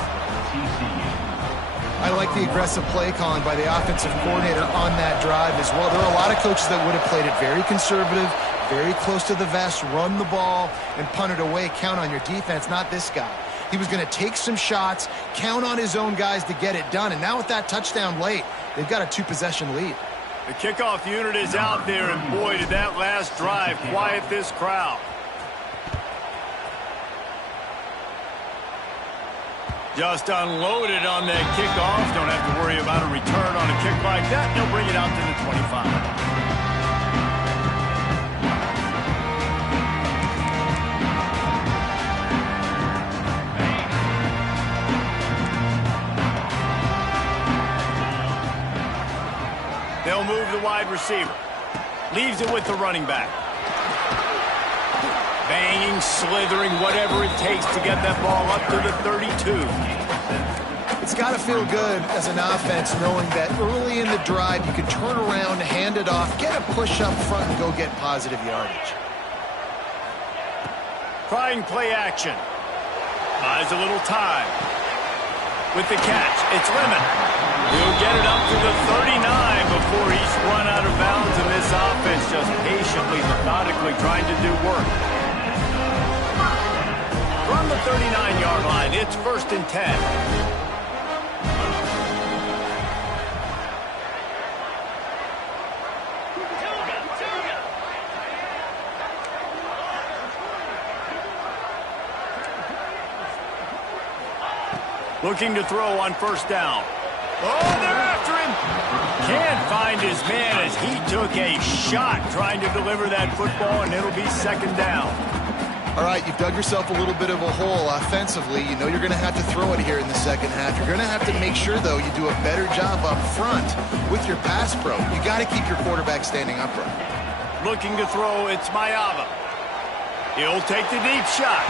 I like the aggressive play calling by the offensive coordinator on that drive as well. There are a lot of coaches that would have played it very conservative, very close to the vest, run the ball, and punt it away. Count on your defense, not this guy. He was going to take some shots, count on his own guys to get it done. And now with that touchdown late, they've got a 2-possession lead. The kickoff unit is out there, and boy, did that last drive quiet this crowd. Just unloaded on that kickoff. Don't have to worry about a return on a kick like that. They'll bring it out to the 25. They'll move the wide receiver. Leaves it with the running back. Banging, slithering, whatever it takes to get that ball up to the 32. It's got to feel good as an offense knowing that early in the drive you can turn around, hand it off, get a push up front, and go get positive yardage. Trying play action. Buys a little time. With the catch, it's Lemon. He'll get it up to the 39 before he's run out of bounds, and this offense just patiently, methodically trying to do work. From the 39-yard line, it's 1st and 10. Looking to throw on 1st down. Oh, they're after him. Can't find his man as he took a shot trying to deliver that football, and it'll be 2nd down. All right, you've dug yourself a little bit of a hole offensively. You know you're going to have to throw it here in the 2nd half. You're going to have to make sure, though, you do a better job up front with your pass pro. You got to keep your quarterback standing upright. Looking to throw, it's Mayava. He'll take the deep shot.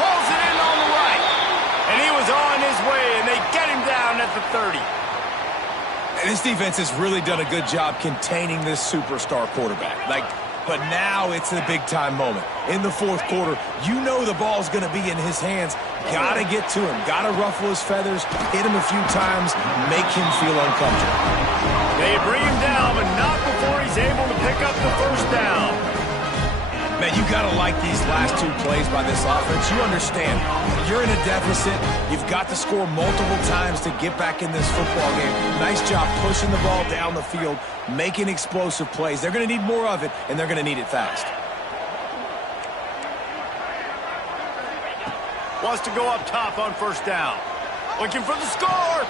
Pulls it in on the right. And he was on his way, and they get him down at the 30. And this defense has really done a good job containing this superstar quarterback. But now it's the big-time moment. In the 4th quarter, you know the ball's going to be in his hands. Got to get to him. Got to ruffle his feathers, hit him a few times, make him feel uncomfortable. They bring him down, but not before he's able to pick up the 1st down. Man, you got to like these last 2 plays by this offense. You understand, you're in a deficit. You've got to score multiple times to get back in this football game. Nice job pushing the ball down the field, making explosive plays. They're going to need more of it, and they're going to need it fast. Wants to go up top on 1st down. Looking for the score.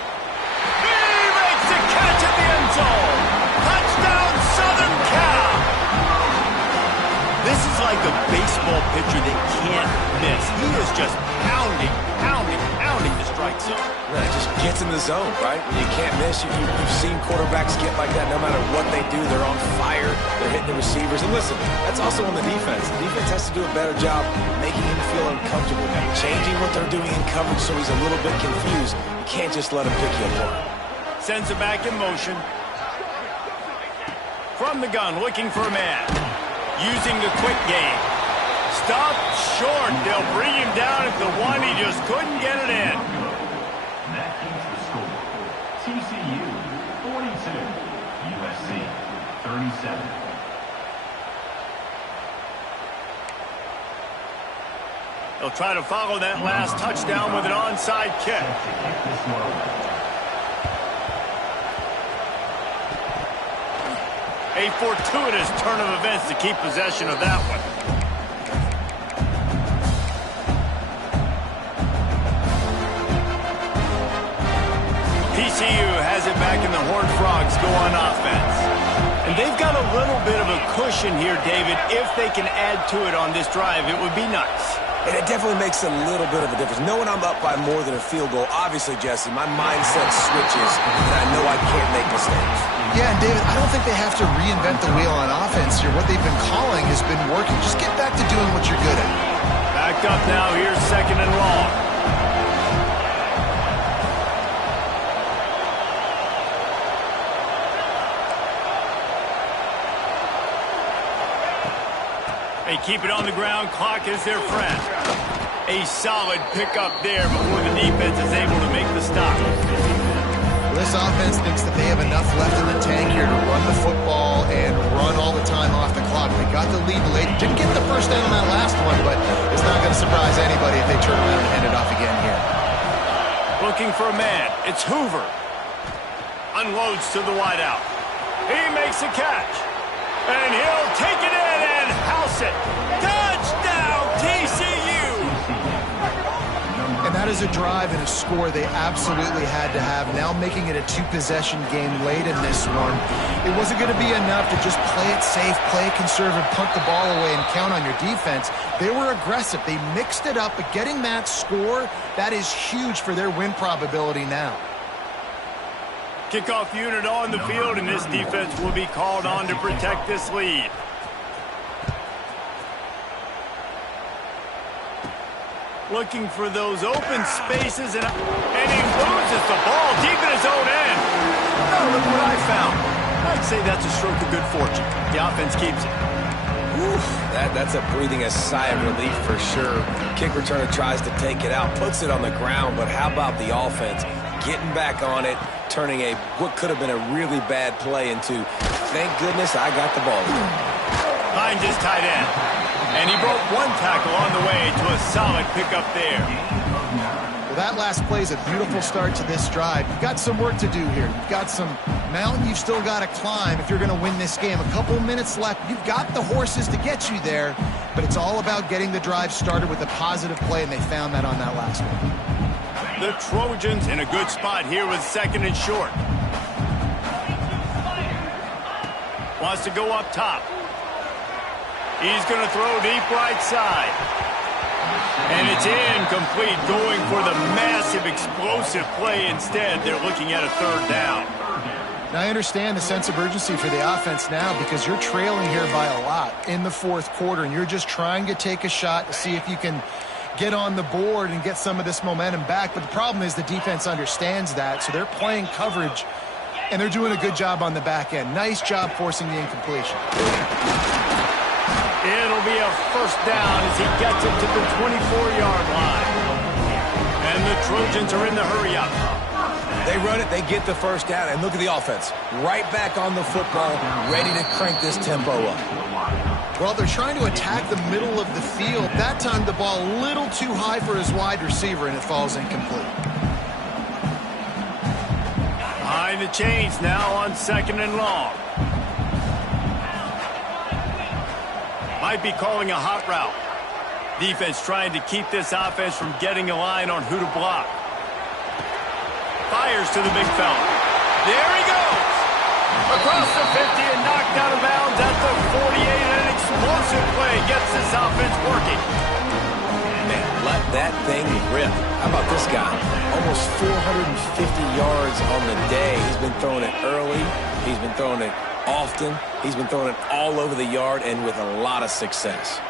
He makes the catch at the end zone. Touchdown, Southern Cal. This is like a baseball pitcher that can't miss. He is just pounding the strike zone. Yeah, it just gets in the zone, right? You can't miss. You've seen quarterbacks get like that no matter what they do. They're on fire. They're hitting the receivers. And listen, that's also on the defense. The defense has to do a better job making him feel uncomfortable, changing what they're doing in coverage so he's a little bit confused. You can't just let him pick you apart. Sends it back in motion. From the gun, looking for a man. Using the quick game. Stopped short. They'll bring him down at the 1. He just couldn't get it in. That keeps the score. TCU 42, USC 37. They'll try to follow that last touchdown with an onside kick. A fortuitous turn of events to keep possession of that one. TCU has it back in the Horned Frogs go on offense. And they've got a little bit of a cushion here, David. If they can add to it on this drive, it would be nice. And it definitely makes a little bit of a difference. Knowing I'm up by more than a field goal, obviously, Jesse, my mindset switches, and I know I can't make mistakes. Yeah, and David, I don't think they have to reinvent the wheel on offense here. What they've been calling has been working. Just get back to doing what you're good at. Back up now. Here's 2nd and long. They keep it on the ground. Clock is their friend. A solid pickup there before the defense is able to make the stop. This offense thinks that they have enough left in the tank here to run the football and run all the time off the clock. They got the lead late. Didn't get the first down on that last one, but it's not going to surprise anybody if they turn around and hand it off again here. Looking for a man. It's Hoover. Unloads to the wideout. He makes a catch. And he'll take it in and house it. Touchdown, TCU! And that is a drive and a score they absolutely had to have. Now making it a two-possession game late in this one. It wasn't going to be enough to just play it safe, play it conservative, punt the ball away, and count on your defense. They were aggressive. They mixed it up, but getting that score, that is huge for their win probability now. Kickoff unit on the field, and this defense will be called on to protect this lead. Looking for those open spaces, and he loses the ball deep in his own end. Oh, look what I found. I'd say that's a stroke of good fortune. The offense keeps it. Oof, that's a breathing a sigh of relief for sure. Kick returner tries to take it out, puts it on the ground, but how about the offense getting back on it, turning what could have been a really bad play into, thank goodness I got the ball. Finds his tight end. And he broke one tackle on the way to a solid pickup there. Well, that last play is a beautiful start to this drive. You've got some work to do here. You've got some mountain you've still got to climb if you're going to win this game. A couple minutes left. You've got the horses to get you there, but it's all about getting the drive started with a positive play, and they found that on that last one. The Trojans in a good spot here with second and short. Wants to go up top. He's going to throw deep right side. And it's incomplete, going for the massive explosive play instead. They're looking at a third down. Now, I understand the sense of urgency for the offense now because you're trailing here by a lot in the fourth quarter, and you're just trying to take a shot to see if you can get on the board and get some of this momentum back. But the problem is the defense understands that, so they're playing coverage, and they're doing a good job on the back end. Nice job forcing the incompletion. It'll be a first down as he gets it to the 24-yard line. And the Trojans are in the hurry-up. They run it, they get the first down, and look at the offense. Right back on the football, ready to crank this tempo up. Well, they're trying to attack the middle of the field. That time the ball a little too high for his wide receiver, and it falls incomplete. Behind the chains now on second and long. Might be calling a hot route. Defense trying to keep this offense from getting a line on who to block. Fires to the big fella. There he goes. Across the 50 and knocked out of bounds at the 48. An explosive play gets this offense working. Man, let that thing rip. How about this guy? Almost 450 yards on the day. He's been throwing it early. He's been throwing it often. He's been throwing it all over the yard and with a lot of success.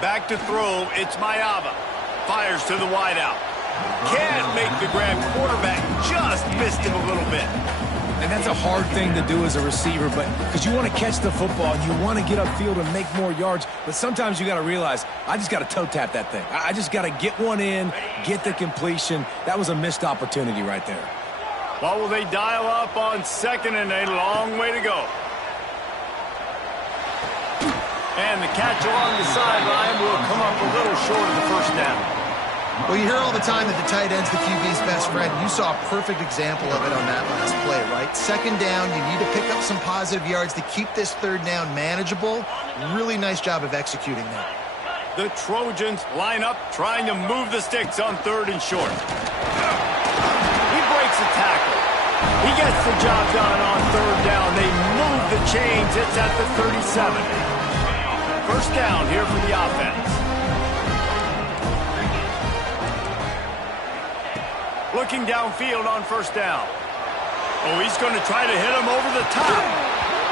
Back to throw. It's Mayava. Fires to the wideout. Can't make the grab. Quarterback just missed him a little bit. And that's a hard thing to do as a receiver, but because you want to catch the football, you want to get upfield and make more yards, but sometimes you got to realize, I just got to toe tap that thing. I just got to get one in, get the completion. That was a missed opportunity right there. What will they dial up on second and a long way to go? And the catch along the sideline will come up a little short of the first down. Well, you hear all the time that the tight end's the QB's best friend. You saw a perfect example of it on that last play, right? Second down, you need to pick up some positive yards to keep this third down manageable. Really nice job of executing that. The Trojans line up, trying to move the sticks on third and short. He breaks a tackle. He gets the job done on third down. They move the chains. It's at the 37. First down here for the offense. Looking downfield on first down. Oh, he's going to try to hit him over the top.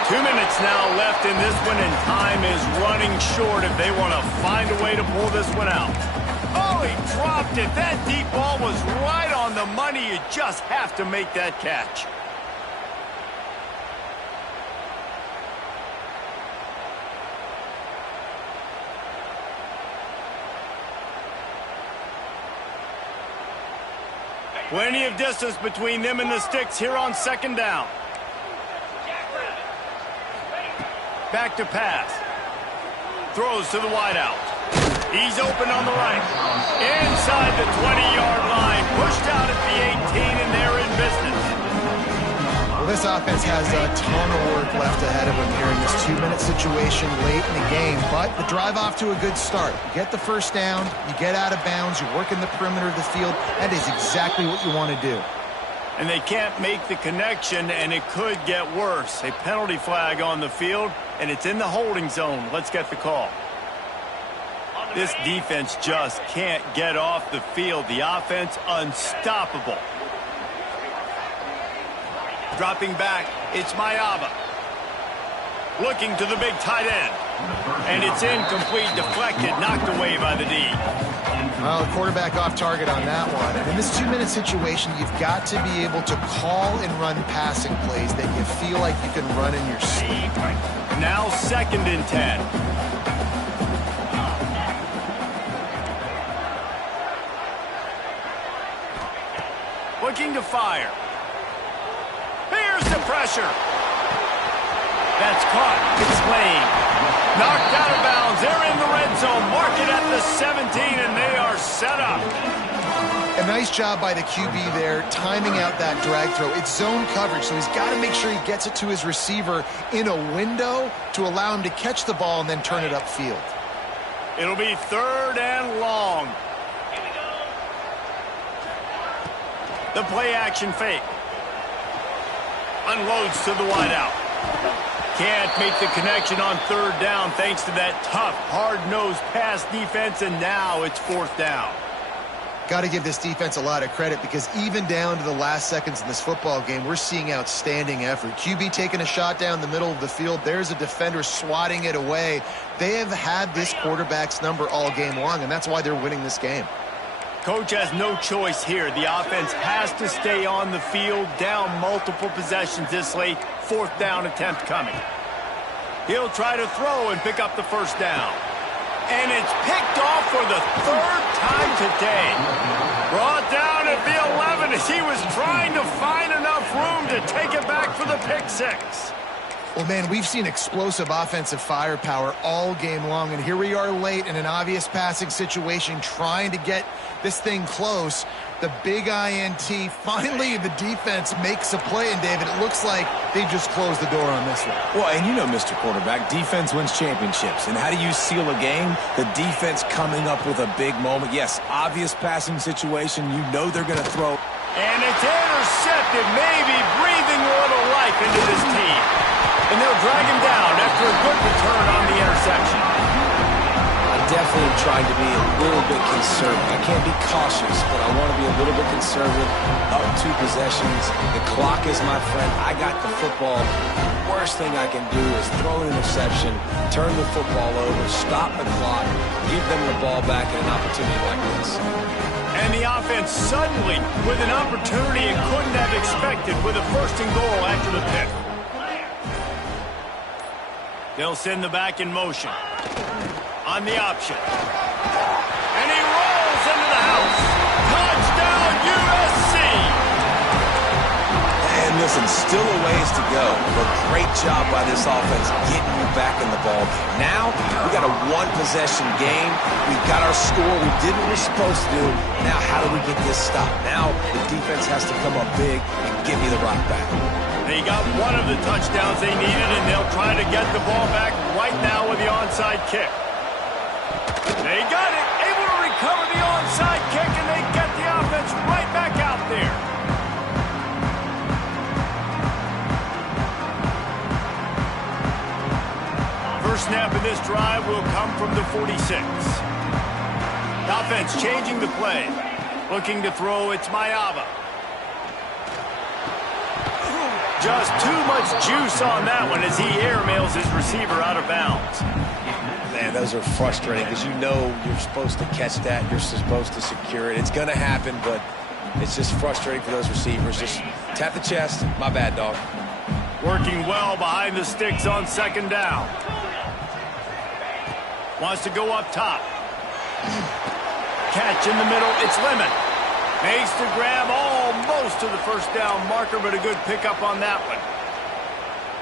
2 minutes now left in this one, and time is running short if they want to find a way to pull this one out. Oh, he dropped it. That deep ball was right on the money. You just have to make that catch. Plenty of distance between them and the sticks here on second down. Back to pass. Throws to the wideout. He's open on the right. Inside the 20-yard line. Pushed out at the 18, and they're in business. Well, this offense has a ton of work left ahead of them here in this 2-minute situation late in the game. But the drive off to a good start. You get the first down, you get out of bounds, you work in the perimeter of the field. That is exactly what you want to do. And they can't make the connection, and it could get worse. A penalty flag on the field, and it's in the holding zone. Let's get the call. This defense just can't get off the field. The offense unstoppable. Dropping back, it's Mayava. Looking to the big tight end. And it's incomplete, deflected, knocked away by the D. Well, the quarterback off target on that one. And in this 2-minute situation, you've got to be able to call and run passing plays that you feel like you can run in your sleep. Now 2nd and 10. Looking to fire. Here's the pressure. That's caught. It's Lane. Knocked out of bounds. They're in the red zone. Mark it at the 17, and they are set up. A nice job by the QB there, timing out that drag throw. It's zone coverage, so he's got to make sure he gets it to his receiver in a window to allow him to catch the ball and then turn it upfield. It'll be 3rd and long. The play action fake. Unloads to the wideout. Can't make the connection on 3rd down thanks to that tough, hard-nosed pass defense, and now it's 4th down. Got to give this defense a lot of credit because even down to the last seconds in this football game, we're seeing outstanding effort. QB taking a shot down the middle of the field. There's a defender swatting it away. They have had this quarterback's number all game long, and that's why they're winning this game. Coach has no choice here. The offense has to stay on the field, down multiple possessions this late. 4th down attempt coming. He'll try to throw and pick up the first down. And it's picked off for the 3rd time today. Brought down at the 11 as he was trying to find enough room to take it back for the pick 6. Well, man, we've seen explosive offensive firepower all game long, and here we are late in an obvious passing situation trying to get this thing close. The big INT, finally the defense makes a play, and David, it looks like they just closed the door on this one. Well, and you know, Mr. Quarterback, defense wins championships. And how do you seal a game? The defense coming up with a big moment. Yes, obvious passing situation. You know they're going to throw. And it's intercepted, maybe breathing a little life into this team. And they'll drag him down after a good return on the interception. I definitely am trying to be a little bit conservative. I can't be cautious, but I want to be a little bit conservative. Up 2 possessions. The clock is my friend. I got the football. The worst thing I can do is throw an interception, turn the football over, stop the clock, give them the ball back at an opportunity like this. And the offense suddenly with an opportunity it couldn't have expected with a 1st and goal after the pick. They'll send the back in motion. On the option. And he rolls into the house. Touchdown, USC! And listen, still a ways to go, but great job by this offense getting you back in the ball. Now, we got a 1-possession game. We got our score. We did what we're supposed to do. Now, how do we get this stopped? Now, the defense has to come up big and give me the rock back. They got one of the touchdowns they needed, and they'll try to get the ball back right now with the onside kick. They got it, able to recover the onside kick, and they get the offense right back out there. First snap of this drive will come from the 46. Offense changing the play. Looking to throw, it's Mayava. Just too much juice on that one as he airmails his receiver out of bounds. Man, those are frustrating because you know you're supposed to catch that. You're supposed to secure it. It's going to happen, but it's just frustrating for those receivers. Just tap the chest. My bad, dog. Working well behind the sticks on 2nd down. Wants to go up top. Catch in the middle. It's Lemon. Makes the grab almost to the 1st down marker, but a good pickup on that one.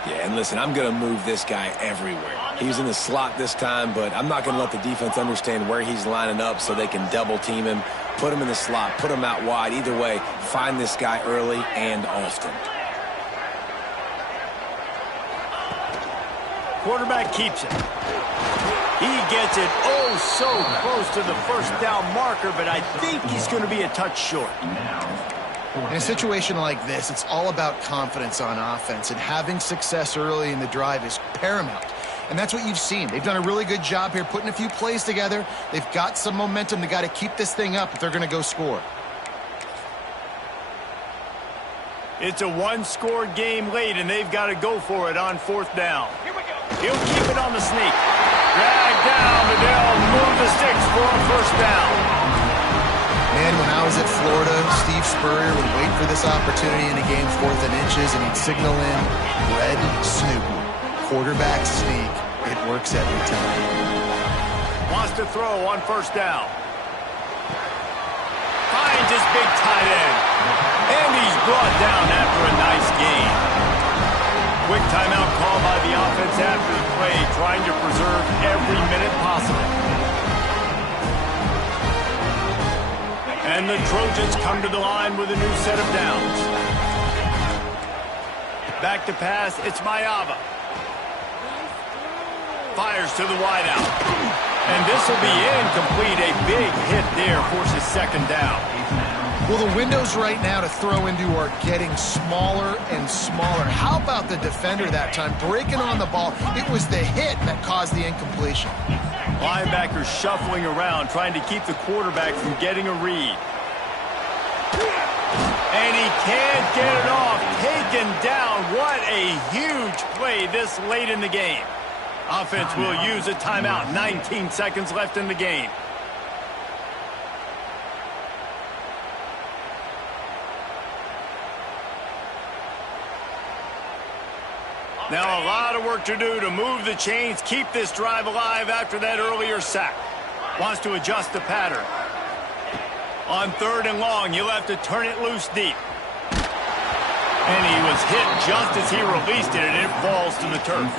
Yeah, and listen, I'm going to move this guy everywhere. He's in the slot this time, but I'm not going to let the defense understand where he's lining up so they can double team him, put him in the slot, put him out wide. Either way, find this guy early and often. Quarterback keeps it. He gets it oh so close to the first down marker, but I think he's going to be a touch short. In a situation like this, it's all about confidence on offense, and having success early in the drive is paramount. And that's what you've seen. They've done a really good job here putting a few plays together. They've got some momentum. They got to keep this thing up if they're going to go score. It's a one-score game late, and they've got to go for it on fourth down. He'll keep it on the sneak. Drag down, but they'll move the sticks for a first down. Man, when I was at Florida, Steve Spurrier would wait for this opportunity in a game 4th and inches, and he'd signal in red Snoopy. Quarterback sneak. It works every time. Wants to throw on first down. Finds his big tight end. And he's brought down after a nice gain. Quick timeout call by the offense after the play, trying to preserve every minute possible. And the Trojans come to the line with a new set of downs. Back to pass, it's Mayava. Fires to the wideout. And this will be incomplete. A big hit there forces second down. Well, the windows right now to throw into are getting smaller and smaller. How about the defender that time breaking on the ball? It was the hit that caused the incompletion. Linebackers shuffling around, trying to keep the quarterback from getting a read. And he can't get it off. Taken down. What a huge play this late in the game. Offense will use a timeout. 19 seconds left in the game. Now a lot of work to do to move the chains, keep this drive alive after that earlier sack. Wants to adjust the pattern. On 3rd and long, you'll have to turn it loose deep. And he was hit just as he released it, and it falls to the turf.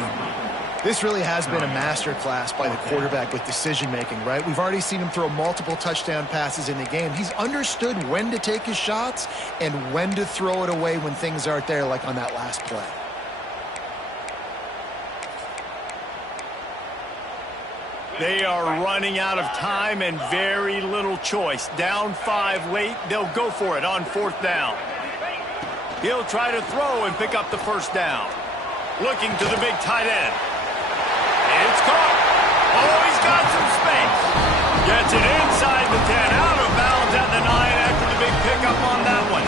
This really has been a masterclass by the quarterback with decision-making, right? We've already seen him throw multiple touchdown passes in the game. He's understood when to take his shots and when to throw it away when things aren't there, like on that last play. They are running out of time and very little choice. Down 5 late, they'll go for it on 4th down. He'll try to throw and pick up the first down. Looking to the big tight end. It's caught. Oh, he's got some space. Gets it inside the 10, out of bounds at the 9 after the big pickup on that one.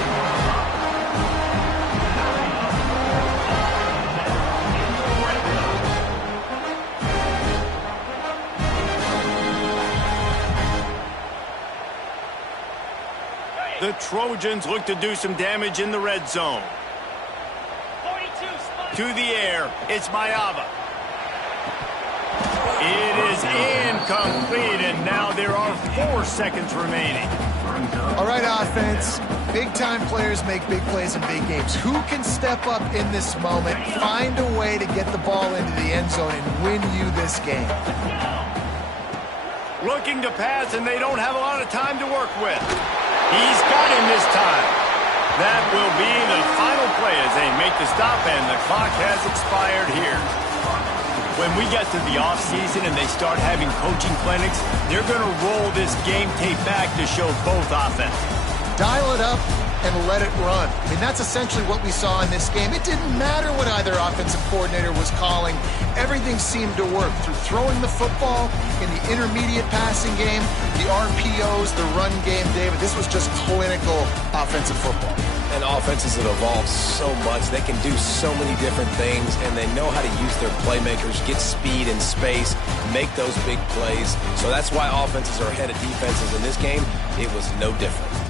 The Trojans look to do some damage in the red zone. To the air, it's Mayava. It is incomplete, and now there are 4 seconds remaining. All right, offense. Big-time players make big plays in big games. Who can step up in this moment, find a way to get the ball into the end zone, and win you this game? Looking to pass, and they don't have a lot of time to work with. He's got him this time. That will be the final play as they make the stop, and the clock has expired here. When we get to the offseason and they start having coaching clinics, they're going to roll this game tape back to show both offense. Dial it up and let it run. I mean, that's essentially what we saw in this game. It didn't matter what either offensive coordinator was calling. Everything seemed to work through throwing the football in the intermediate passing game, the RPOs, the run game, David. This was just clinical offensive football. And offenses have evolved so much. They can do so many different things, and they know how to use their playmakers, get speed and space, make those big plays. So that's why offenses are ahead of defenses in this game. It was no different.